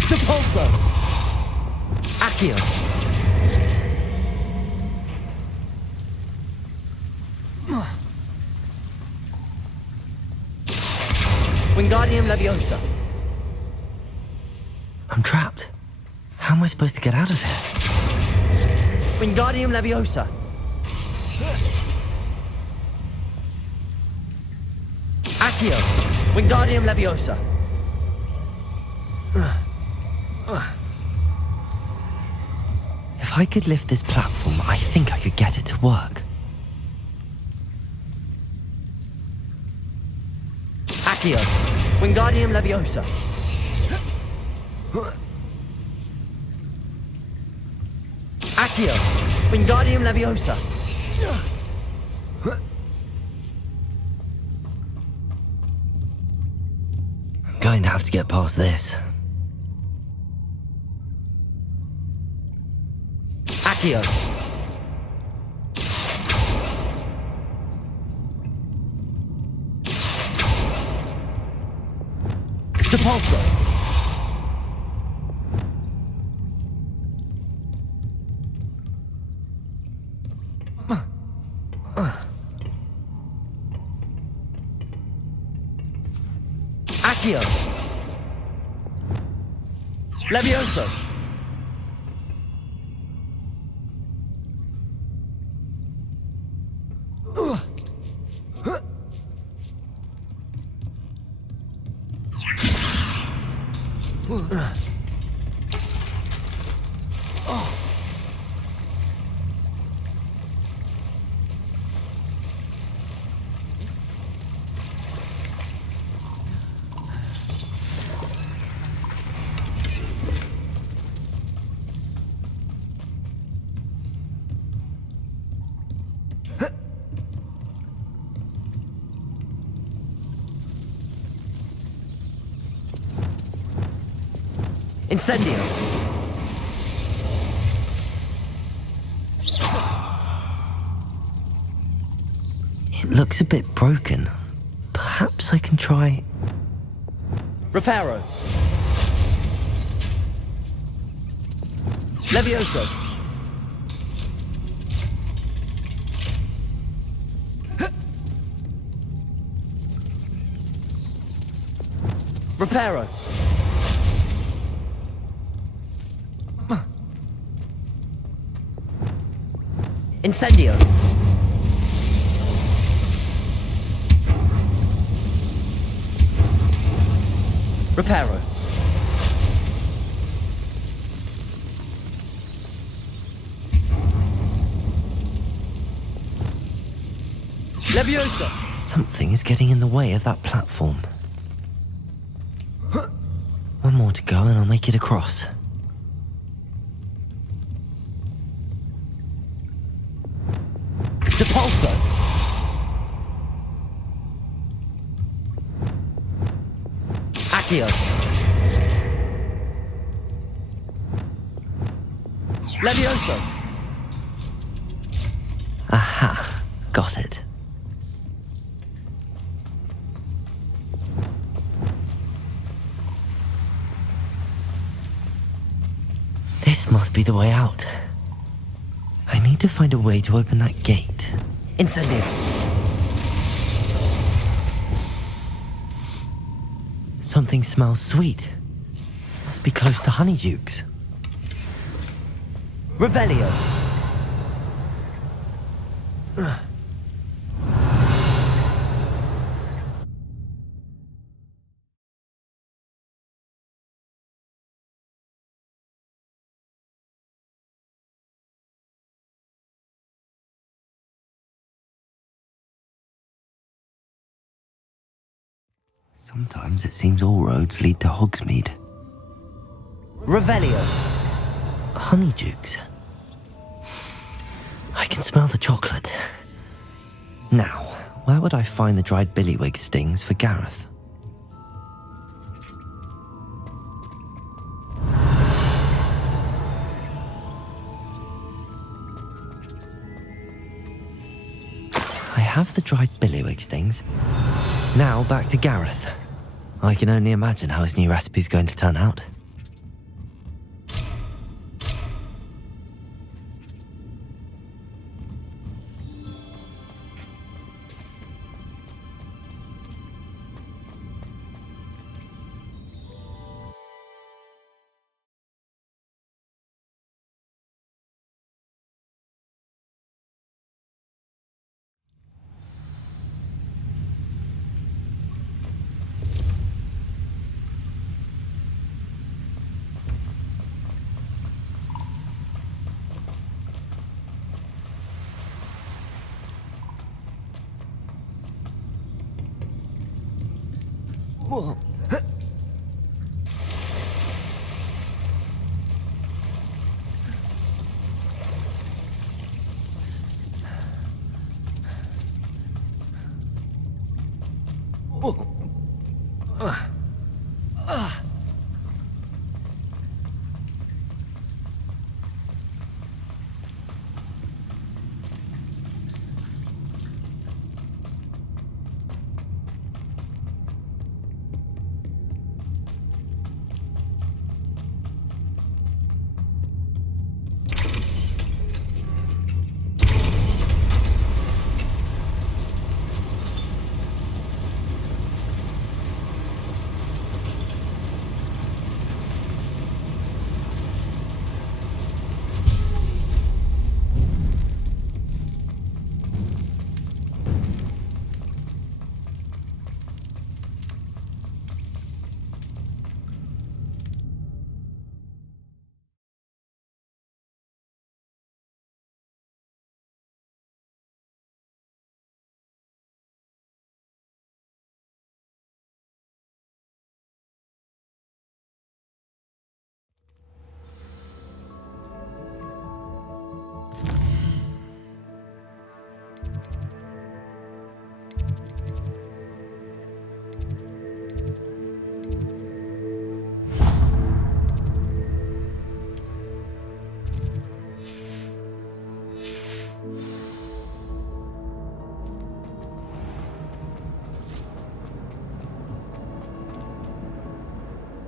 Depulso! Accio! Wingardium Leviosa. I'm trapped. How am I supposed to get out of here? Wingardium Leviosa. Accio. Wingardium Leviosa. If I could lift this platform, I think I could get it to work. Accio. Wingardium Leviosa. Accio. Wingardium Leviosa. I'm going to have to get past this. Accio. Depulso. Accio. Levioso. Incendio! It looks a bit broken. Perhaps I can try... Reparo! Levioso! Reparo! Incendio! Reparo! Leviosa! Something is getting in the way of that platform. One more to go and I'll make it across. Depulso! Accio! Levioso! Aha! Got it. This must be the way out. I need to find a way to open that gate. Incendio! Something smells sweet. Must be close to Honeydukes. Revelio! Sometimes it seems all roads lead to Hogsmeade. Revelio! Honeydukes. I can smell the chocolate. Now, where would I find the dried billywig stings for Gareth? I have the dried billywig stings. Now back to Gareth. I can only imagine how his new recipe's going to turn out. Whoa.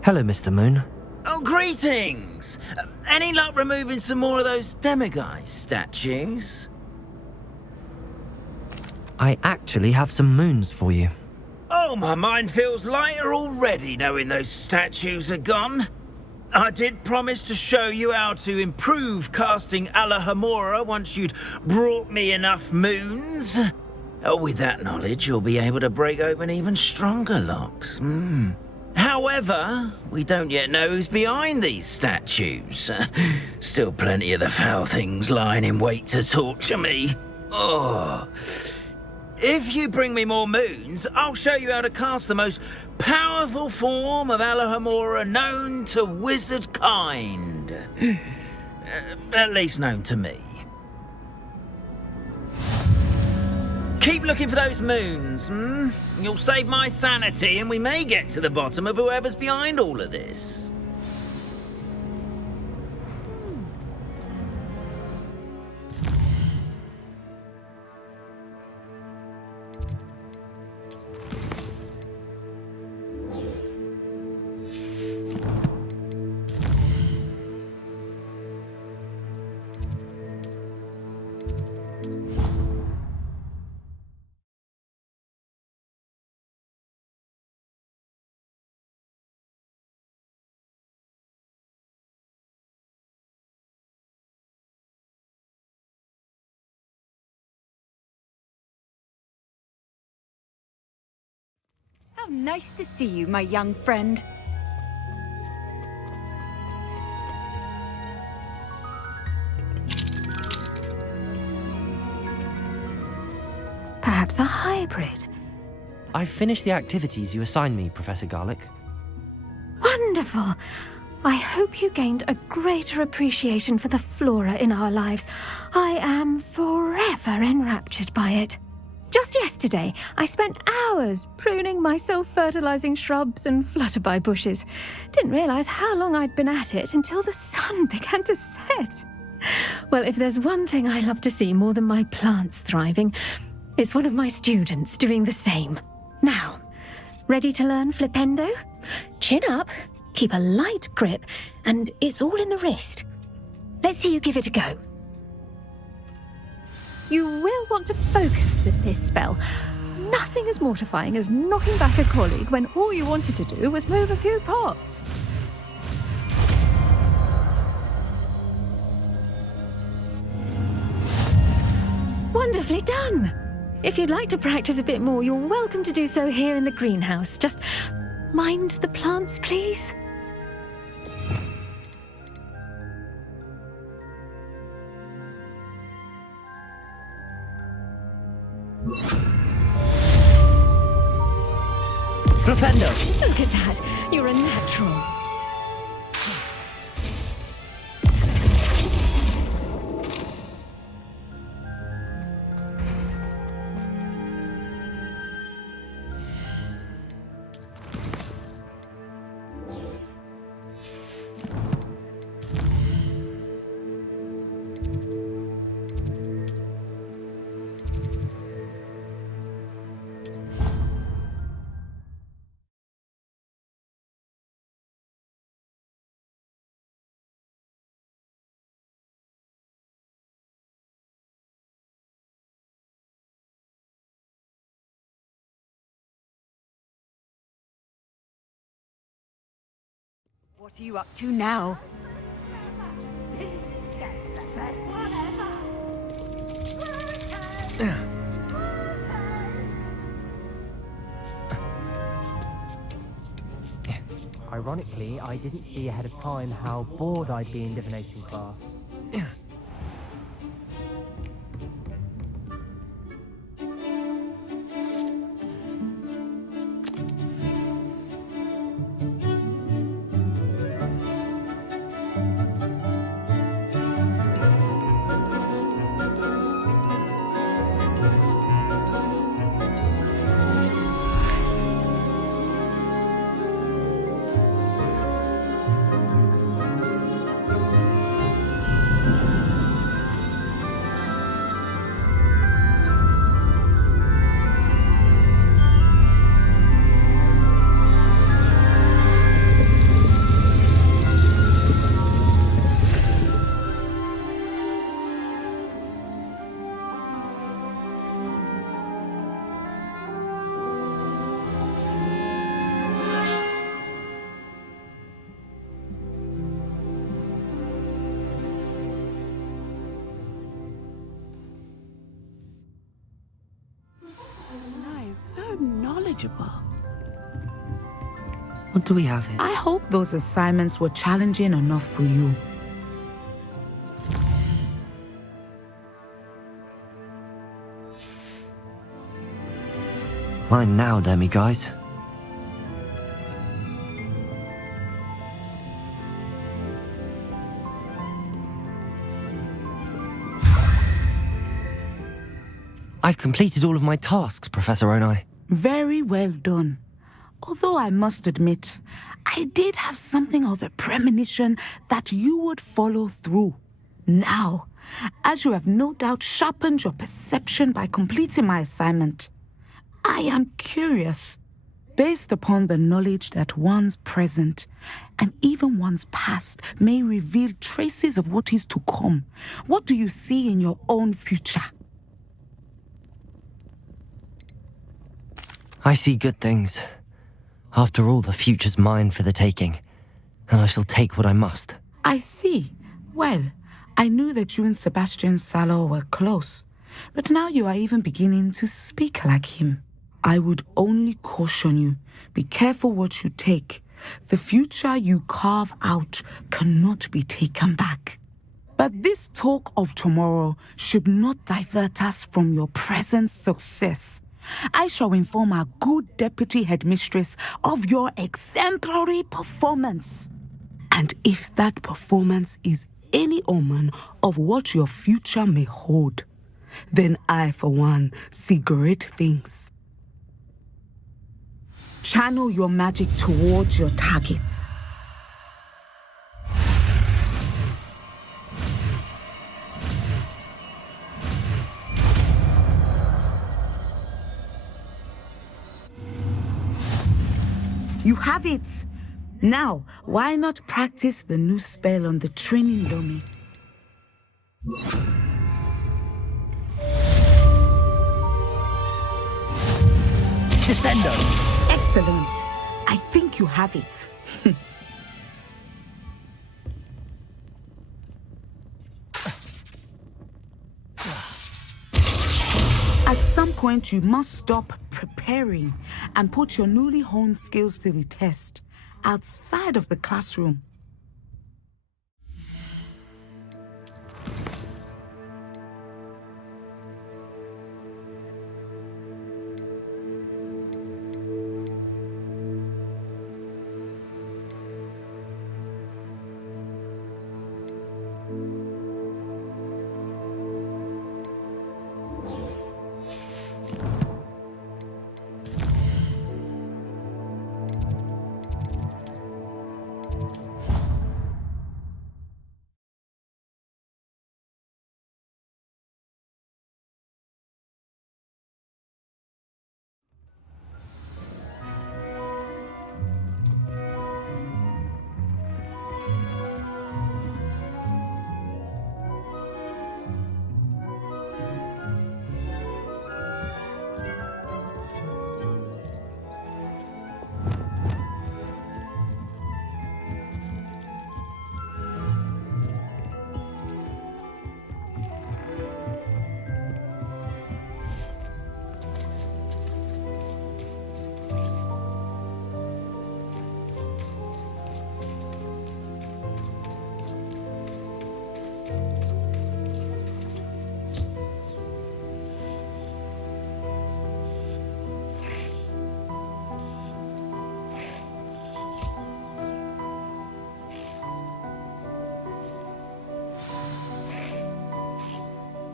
Hello, Mr. Moon. Oh, greetings! Any luck removing some more of those demiguise statues? I actually have some moons for you. Oh, my mind feels lighter already knowing those statues are gone. I did promise to show you how to improve casting Alohomora once you'd brought me enough moons. With that knowledge, you'll be able to break open even stronger locks. However, we don't yet know who's behind these statues. Still plenty of the foul things lying in wait to torture me. Oh. If you bring me more moons, I'll show you how to cast the most powerful form of Alohomora known to wizard kind. At least known to me. Keep looking for those moons, You'll save my sanity and we may get to the bottom of whoever's behind all of this. How nice to see you, my young friend. Perhaps a hybrid. I've finished the activities you assigned me, Professor Garlick. Wonderful! I hope you gained a greater appreciation for the flora in our lives. I am forever enraptured by it. Just yesterday, I spent hours pruning my self-fertilizing shrubs and flutterby bushes. Didn't realize how long I'd been at it until the sun began to set. Well, if there's one thing I love to see more than my plants thriving, it's one of my students doing the same. Now, ready to learn flipendo? Chin up, keep a light grip, and it's all in the wrist. Let's see you give it a go. You will want to focus with this spell. Nothing as mortifying as knocking back a colleague when all you wanted to do was move a few pots. Wonderfully done! If you'd like to practice a bit more, you're welcome to do so here in the greenhouse. Just mind the plants, please. Flipendo! Look at that! You're a natural. What are you up to now? Ironically, I didn't see ahead of time how bored I'd be in divination class. so knowledgeable. What do we have here? I hope those assignments were challenging enough for you. Mine now, Demi guys. I've completed all of my tasks, Professor Onai. Very well done. Although I must admit, I did have something of a premonition that you would follow through. Now, as you have no doubt sharpened your perception by completing my assignment, I am curious, based upon the knowledge that one's present and even one's past may reveal traces of what is to come. What do you see in your own future? I see good things. After all, the future's mine for the taking, and I shall take what I must. I see. Well, I knew that you and Sebastian Salo were close, but now you are even beginning to speak like him. I would only caution you, be careful what you take. The future you carve out cannot be taken back. But this talk of tomorrow should not divert us from your present success. I shall inform our good deputy headmistress of your exemplary performance. And if that performance is any omen of what your future may hold, then I, for one, see great things. Channel your magic towards your targets. You have it! Now, why not practice the new spell on the training dummy? Descendo! Excellent! I think you have it. At some point, you must stop preparing and put your newly honed skills to the test outside of the classroom.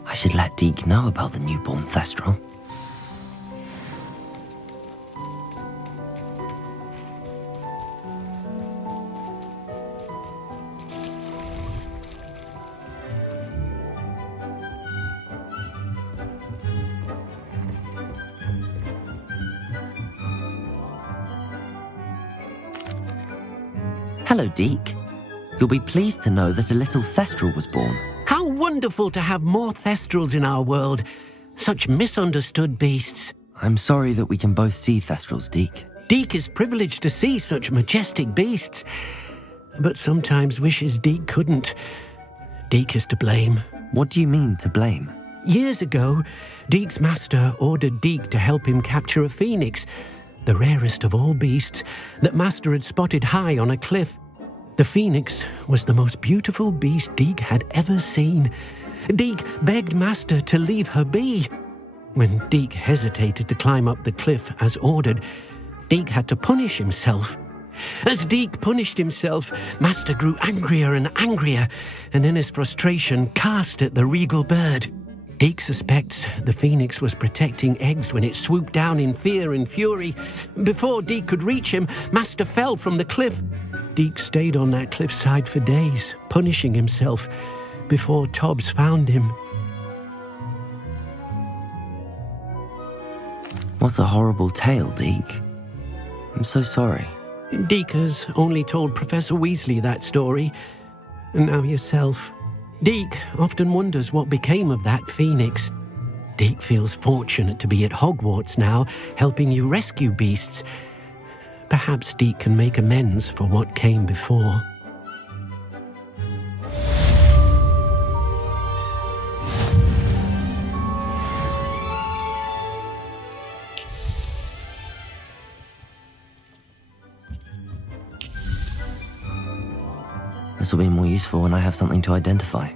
I should let Deke know about the newborn Thestral. Hello, Deke. You'll be pleased to know that a little Thestral was born. How wonderful to have more Thestrals in our world. Such misunderstood beasts. I'm sorry that we can both see Thestrals, Deke. Deke is privileged to see such majestic beasts, but sometimes wishes Deke couldn't. Deke is to blame. What do you mean, to blame? Years ago, Deek's master ordered Deek to help him capture a phoenix, the rarest of all beasts that master had spotted high on a cliff. The phoenix was the most beautiful beast Deek had ever seen. Deek begged master to leave her be. When Deek hesitated to climb up the cliff as ordered, Deek had to punish himself. As Deek punished himself, master grew angrier and angrier, and in his frustration cast at the regal bird. Deek suspects the phoenix was protecting eggs when it swooped down in fear and fury. Before Deek could reach him, master fell from the cliff. Deek stayed on that cliffside for days, punishing himself, before Tobbs found him. What a horrible tale, Deek. I'm so sorry. Deek has only told Professor Weasley that story, and now yourself. Deek often wonders what became of that phoenix. Deek feels fortunate to be at Hogwarts now, helping you rescue beasts. Perhaps Deek can make amends for what came before. This will be more useful when I have something to identify.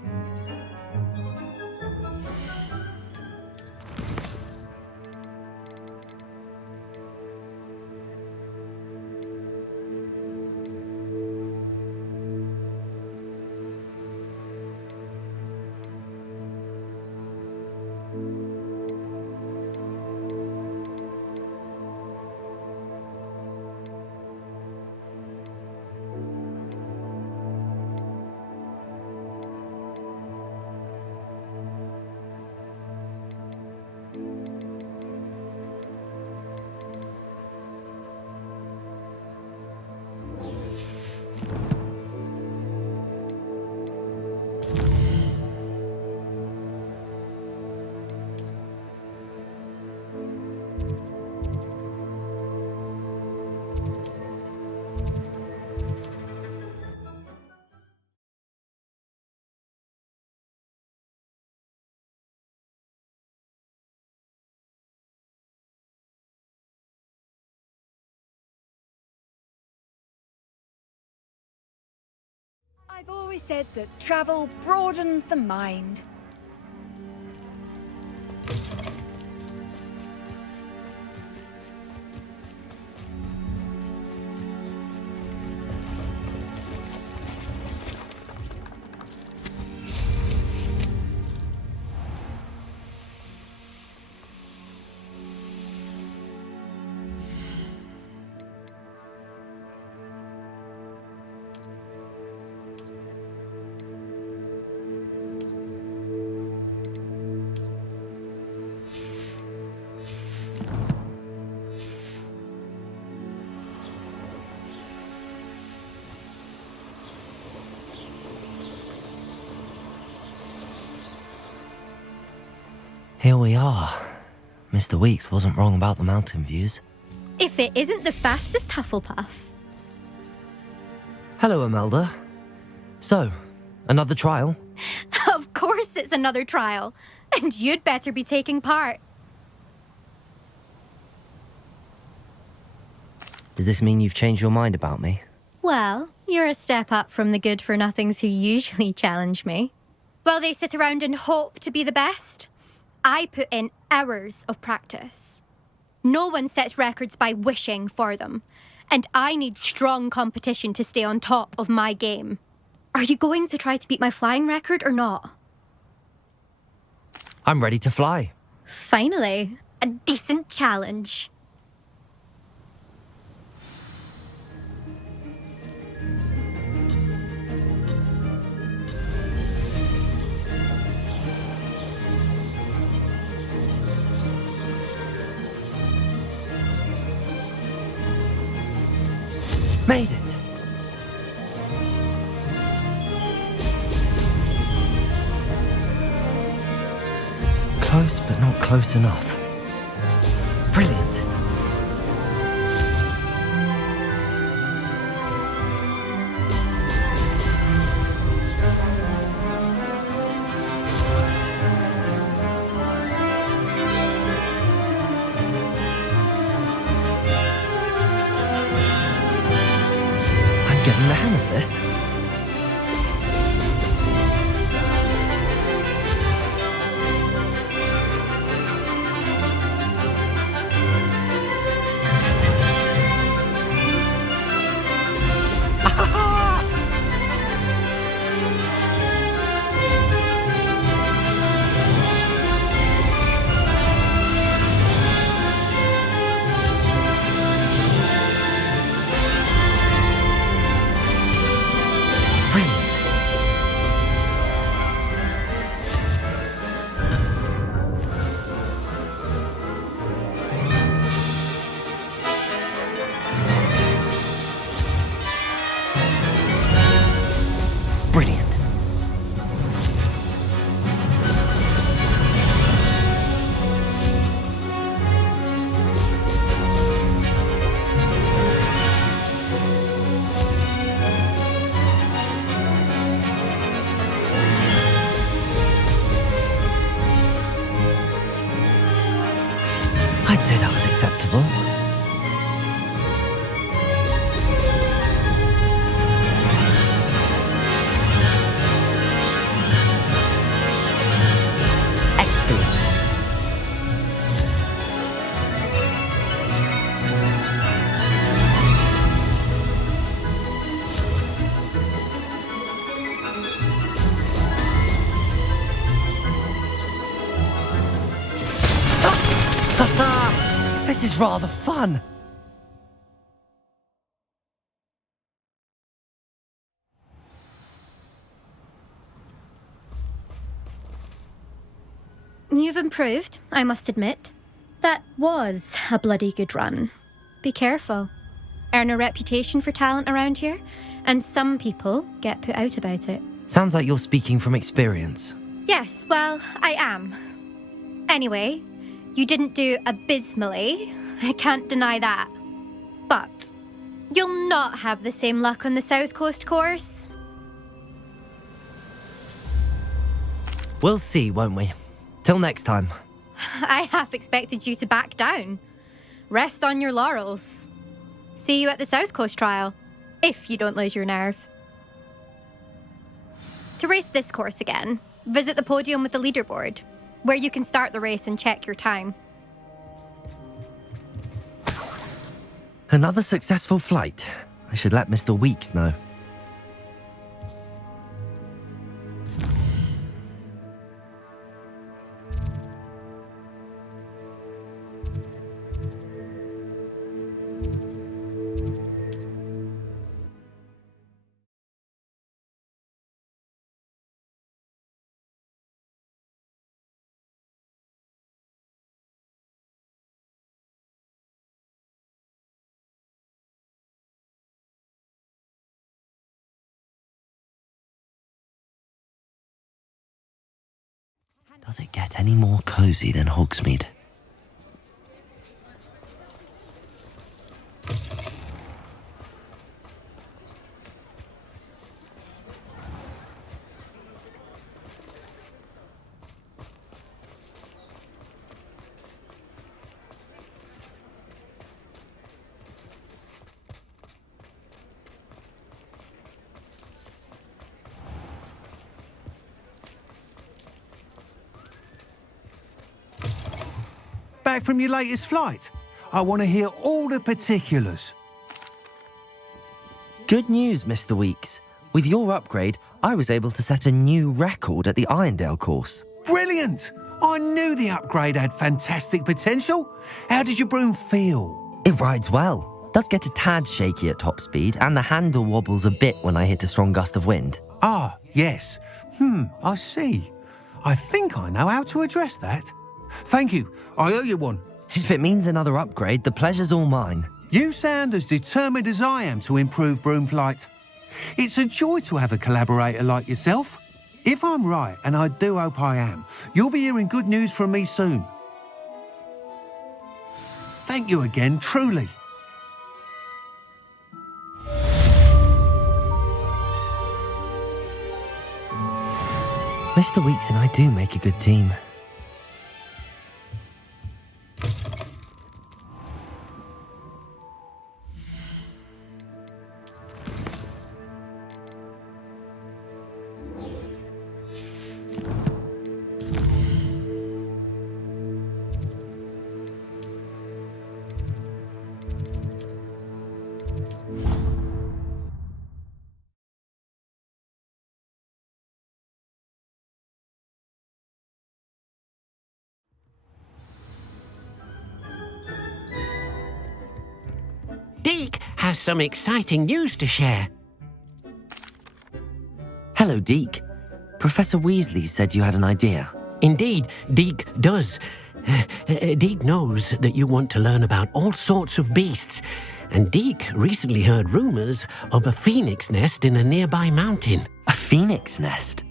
I've always said that travel broadens the mind. Here we are. Mr. Weeks wasn't wrong about the mountain views. If it isn't the fastest Hufflepuff. Hello, Imelda. So, another trial? Of course it's another trial. And you'd better be taking part. Does this mean you've changed your mind about me? Well, you're a step up from the good-for-nothings who usually challenge me. While they sit around and hope to be the best, I put in hours of practice. No one sets records by wishing for them, and I need strong competition to stay on top of my game. Are you going to try to beat my flying record or not? I'm ready to fly. Finally, a decent challenge. Made it! Close, but not close enough. Brilliant! getting the hang of this. Brilliant. I'd say that was acceptable. Excellent. This is rather fun. You've improved, I must admit. That was a bloody good run. Be careful. Earn a reputation for talent around here, and some people get put out about it. Sounds like you're speaking from experience. Yes, well, I am. Anyway, you didn't do abysmally. I can't deny that. But you'll not have the same luck on the South Coast course. We'll see, won't we? Till next time. I half expected you to back down. Rest on your laurels. See you at the South Coast trial, if you don't lose your nerve. To race this course again, visit the podium with the leaderboard, where you can start the race and check your time. Another successful flight. I should let Mr. Weeks know. Does it get any more cosy than Hogsmeade? Back from your latest flight? I want to hear all the particulars. Good news, Mr. Weeks. With your upgrade, I was able to set a new record at the Irondale course. Brilliant! I knew the upgrade had fantastic potential. How did your broom feel? It rides well. Does get a tad shaky at top speed, and the handle wobbles a bit when I hit a strong gust of wind. Ah, yes. I see. I think I know how to address that. Thank you. I owe you one. If it means another upgrade, the pleasure's all mine. You sound as determined as I am to improve broom flight. It's a joy to have a collaborator like yourself. If I'm right, and I do hope I am, you'll be hearing good news from me soon. Thank you again, truly. Mr. Weeks and I do make a good team. has some exciting news to share. Hello, Deke. Professor Weasley said you had an idea. Indeed, Deke does. Deke knows that you want to learn about all sorts of beasts, and Deke recently heard rumours of a phoenix nest in a nearby mountain. A phoenix nest?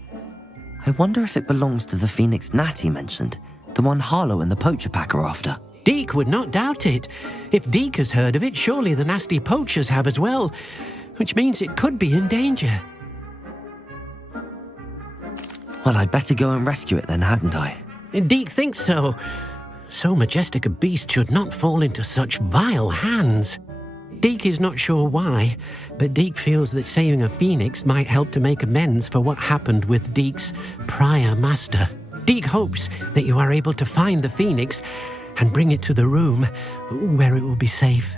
I wonder if it belongs to the phoenix gnat he mentioned, the one Harlow and the poacher pack are after. Deke would not doubt it. If Deke has heard of it, surely the nasty poachers have as well, which means it could be in danger. Well, I'd better go and rescue it then, hadn't I? Deke thinks so. So majestic a beast should not fall into such vile hands. Deke is not sure why, but Deke feels that saving a phoenix might help to make amends for what happened with Deke's prior master. Deke hopes that you are able to find the phoenix and bring it to the room where it will be safe.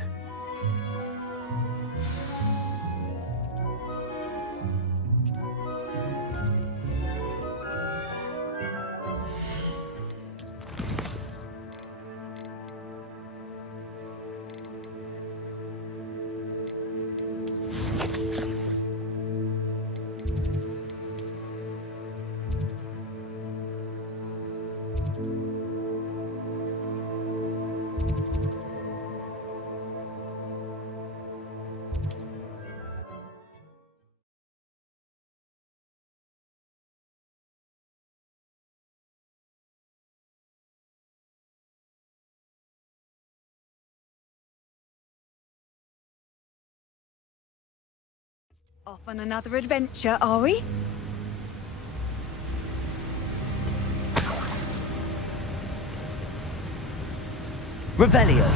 Off on another adventure, are we? Revelio.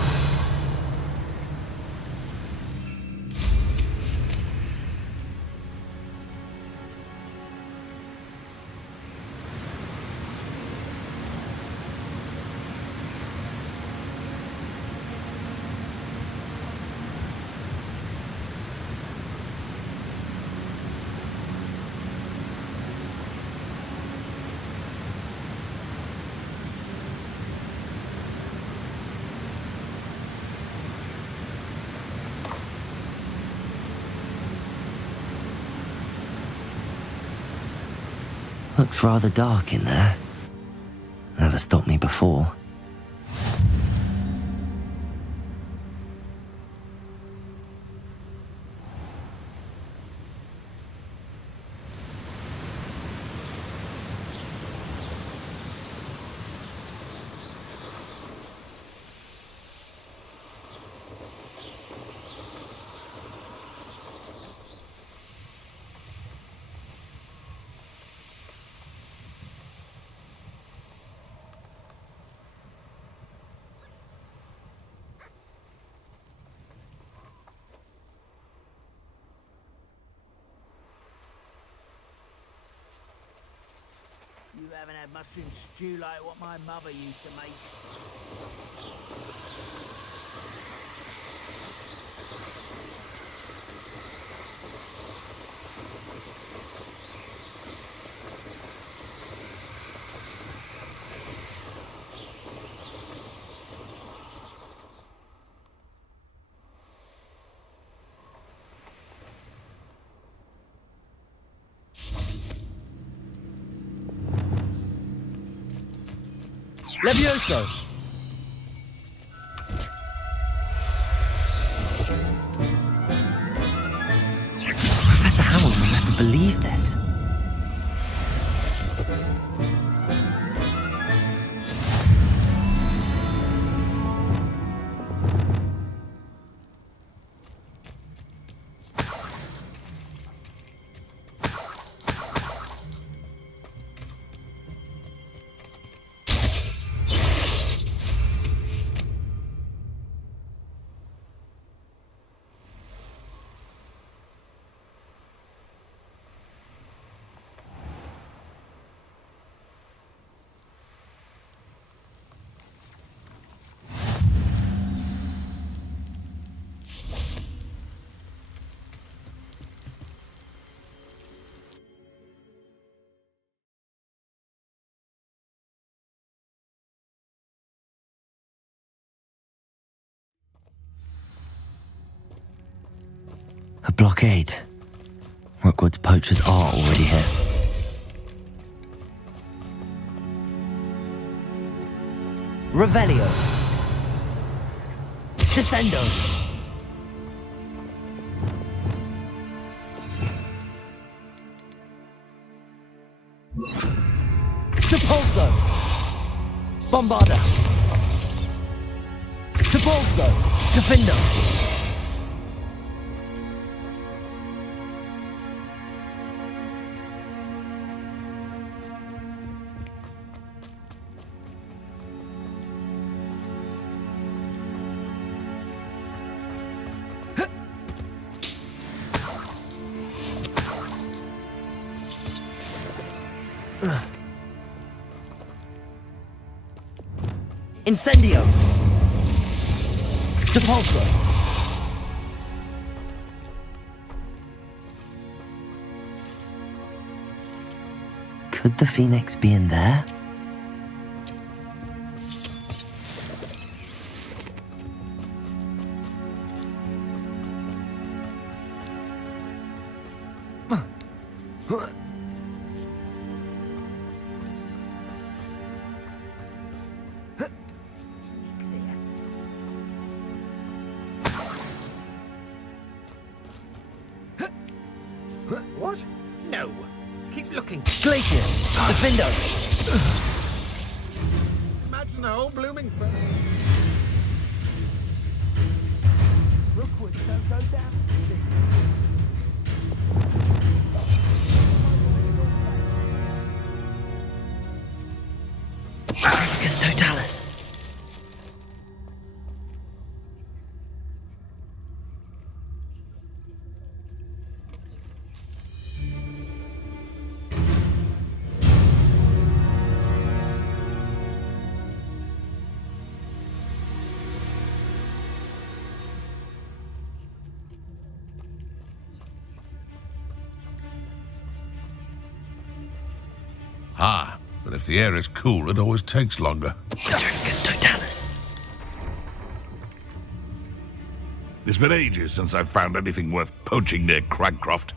Looks rather dark in there. Never stopped me before. You haven't had mushroom stew like what my mother used to make. Levioso! Professor Howard will never believe this. A blockade. Rookwood's poachers are already here. Revelio. Descendo. Depulso. Bombarda. Depulso. Defendo. Incendio! Depulso! Could the Phoniex be in there? What? No. Keep looking. Glacius! Defendo! Imagine the whole blooming thing. Rookwood, don't go down. Trifficus Totalis! Ah, but if the air is cool, it always takes longer. Trifficus Totalis! It's been ages since I've found anything worth poaching near Cragcroft.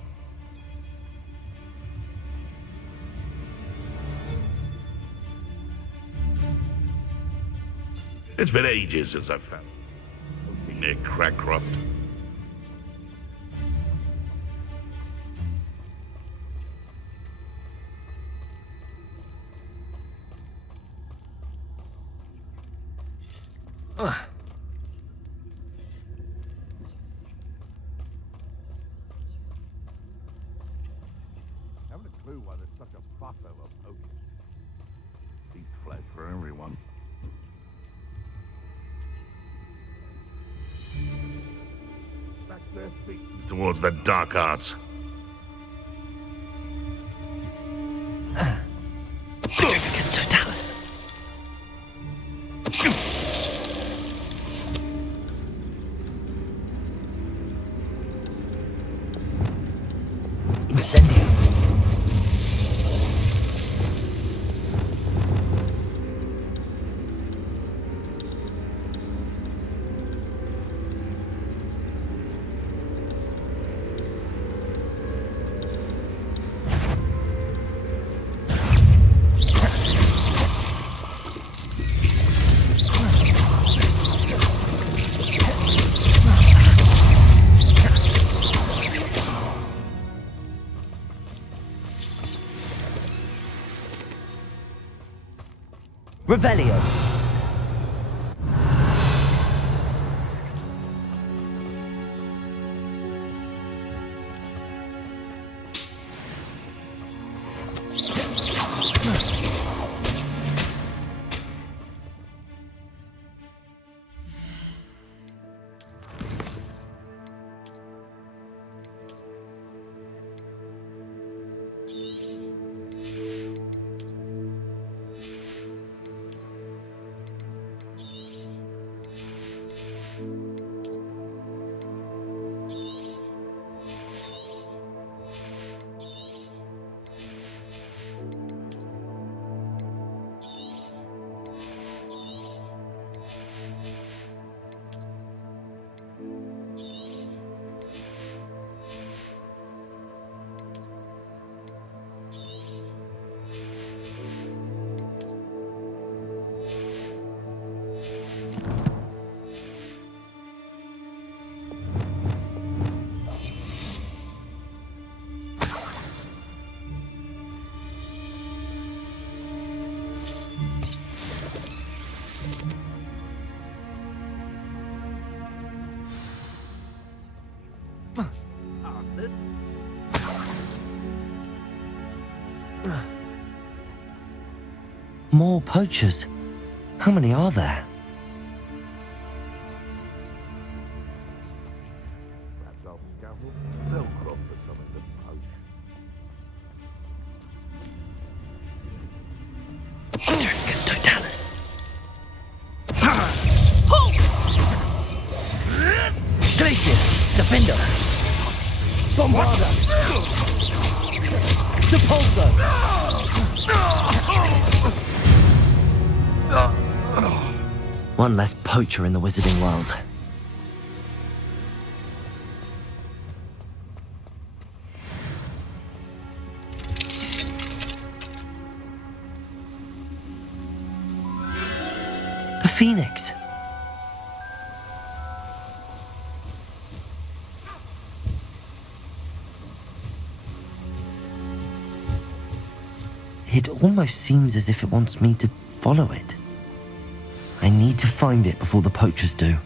It's been ages since I've found poaching near Cragcroft. Haven't a clue why there's such a fuss over poaching. Eat flesh for everyone. Back their feet towards the dark arts. Trifficus Totalis! Incendio! Revelio! More poachers. How many are there? Drifkus totalis. Glacius, defender. Bombarda. Depulso. One less poacher in the wizarding world. The Phoniex. It almost seems as if it wants me to follow it. I need to find it before the poachers do.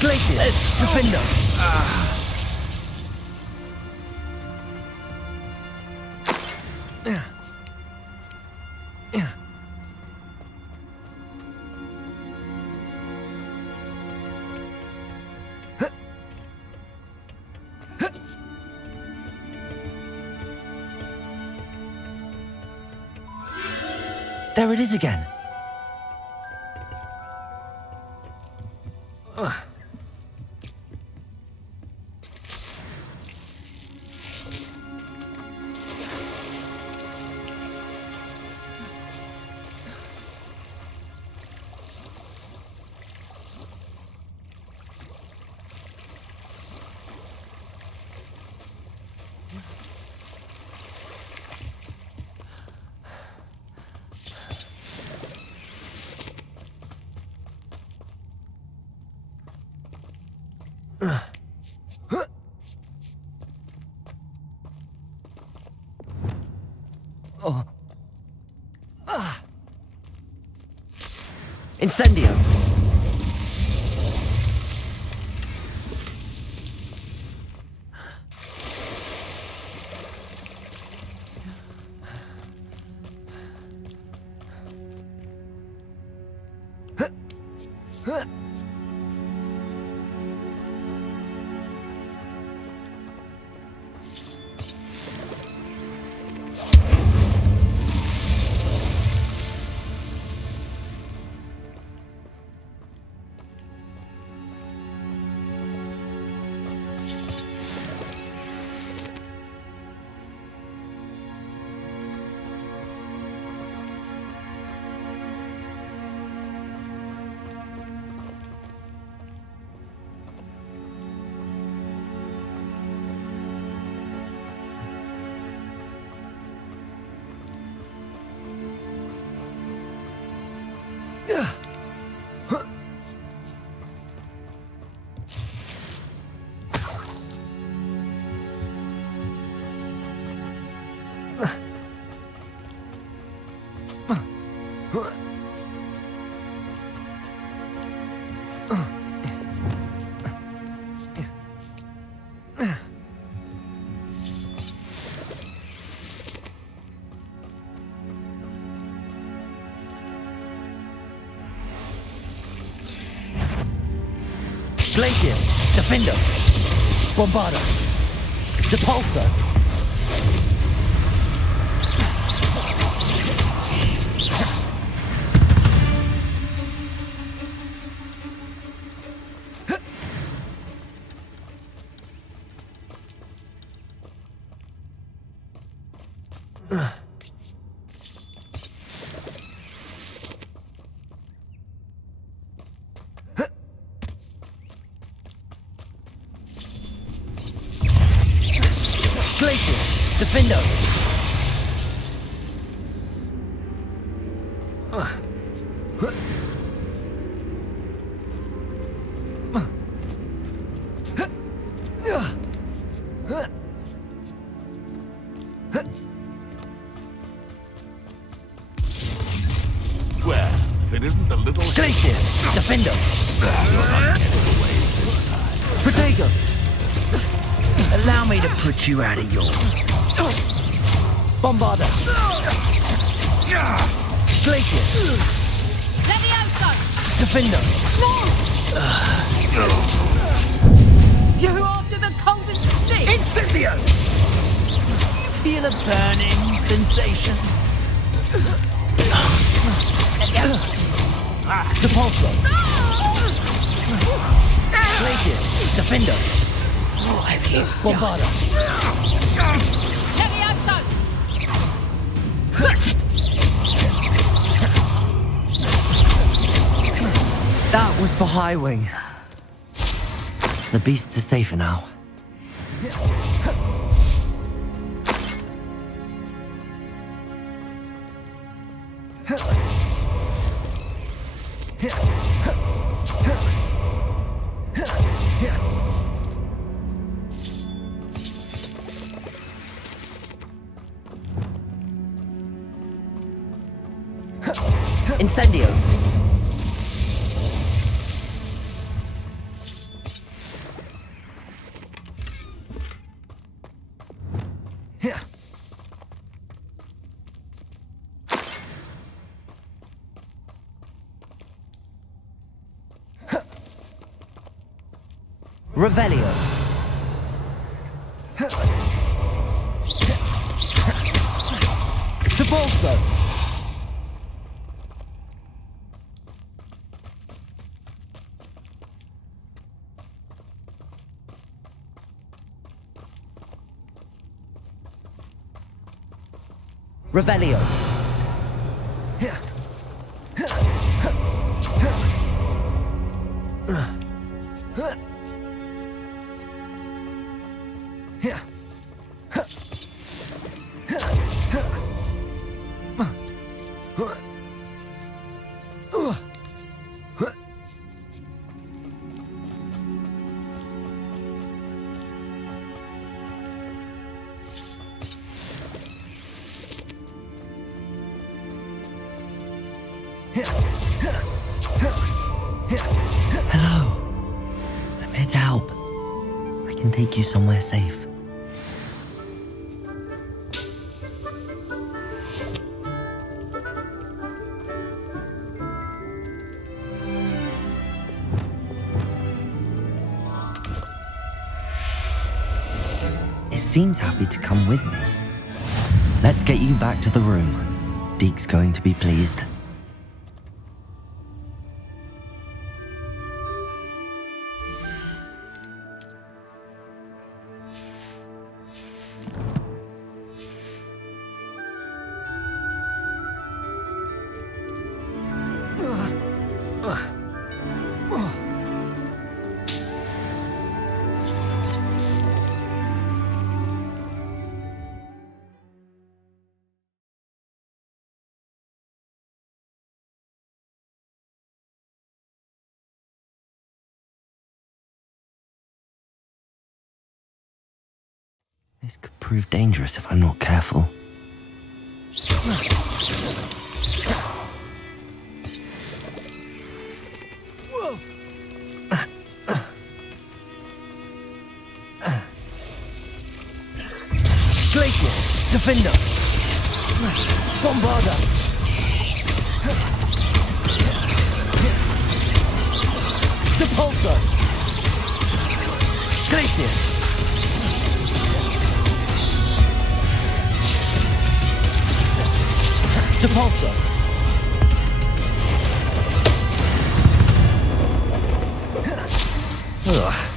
Glacius, defender. There it is again. Incendio. Glacius, defender. Bombarda. Depulso. Glacius, defender. little... Glacius, defender. Protego. Allow me to put you out of your... Bombarder. Glacius. Levioso! Defender. You after the cold and stick? Incendio! Feel a burning sensation? Depulso. Glacius, defender. What have you Bombarder. Levioso! That was for High Wing. The beasts are safer now. Incendio. Revelio. Depulso. Revelio. Hello. I'm here to help. I can take you somewhere safe. It seems happy to come with me. Let's get you back to the room. Deke's going to be pleased. This could prove dangerous if I'm not careful. Glacius, defender. Bombarder. Depulso. Glacius. Depulso. Ugh.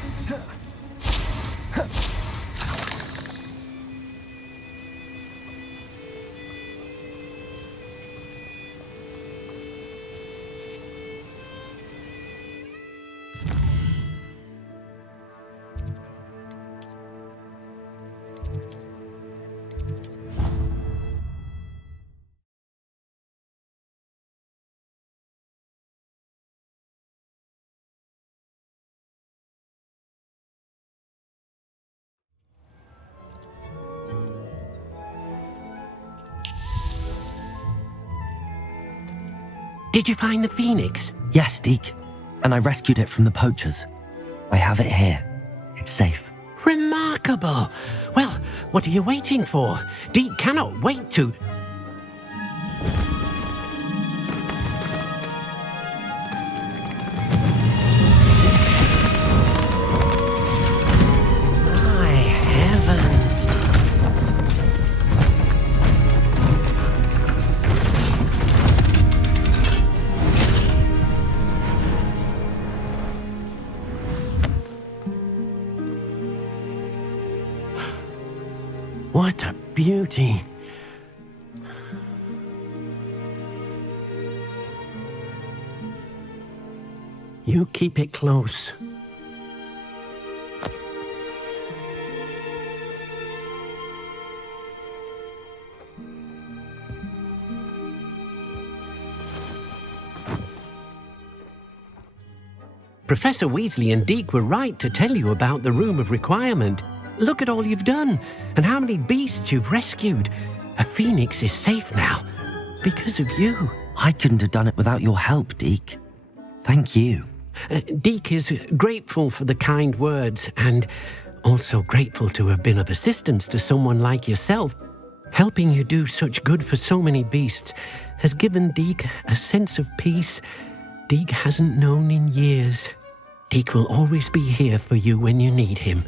Did you find the Phoniex? Yes, Deke. And I rescued it from the poachers. I have it here. It's safe. Remarkable. Well, what are you waiting for? Deke cannot wait to... My heavens. What a beauty. You keep it close. Professor Weasley and Deke were right to tell you about the Room of Requirement. Look at all you've done, and how many beasts you've rescued. A Phoniex is safe now, because of you. I couldn't have done it without your help, Deke. Thank you. Deke is grateful for the kind words, and also grateful to have been of assistance to someone like yourself. Helping you do such good for so many beasts has given Deke a sense of peace Deke hasn't known in years. Deke will always be here for you when you need him.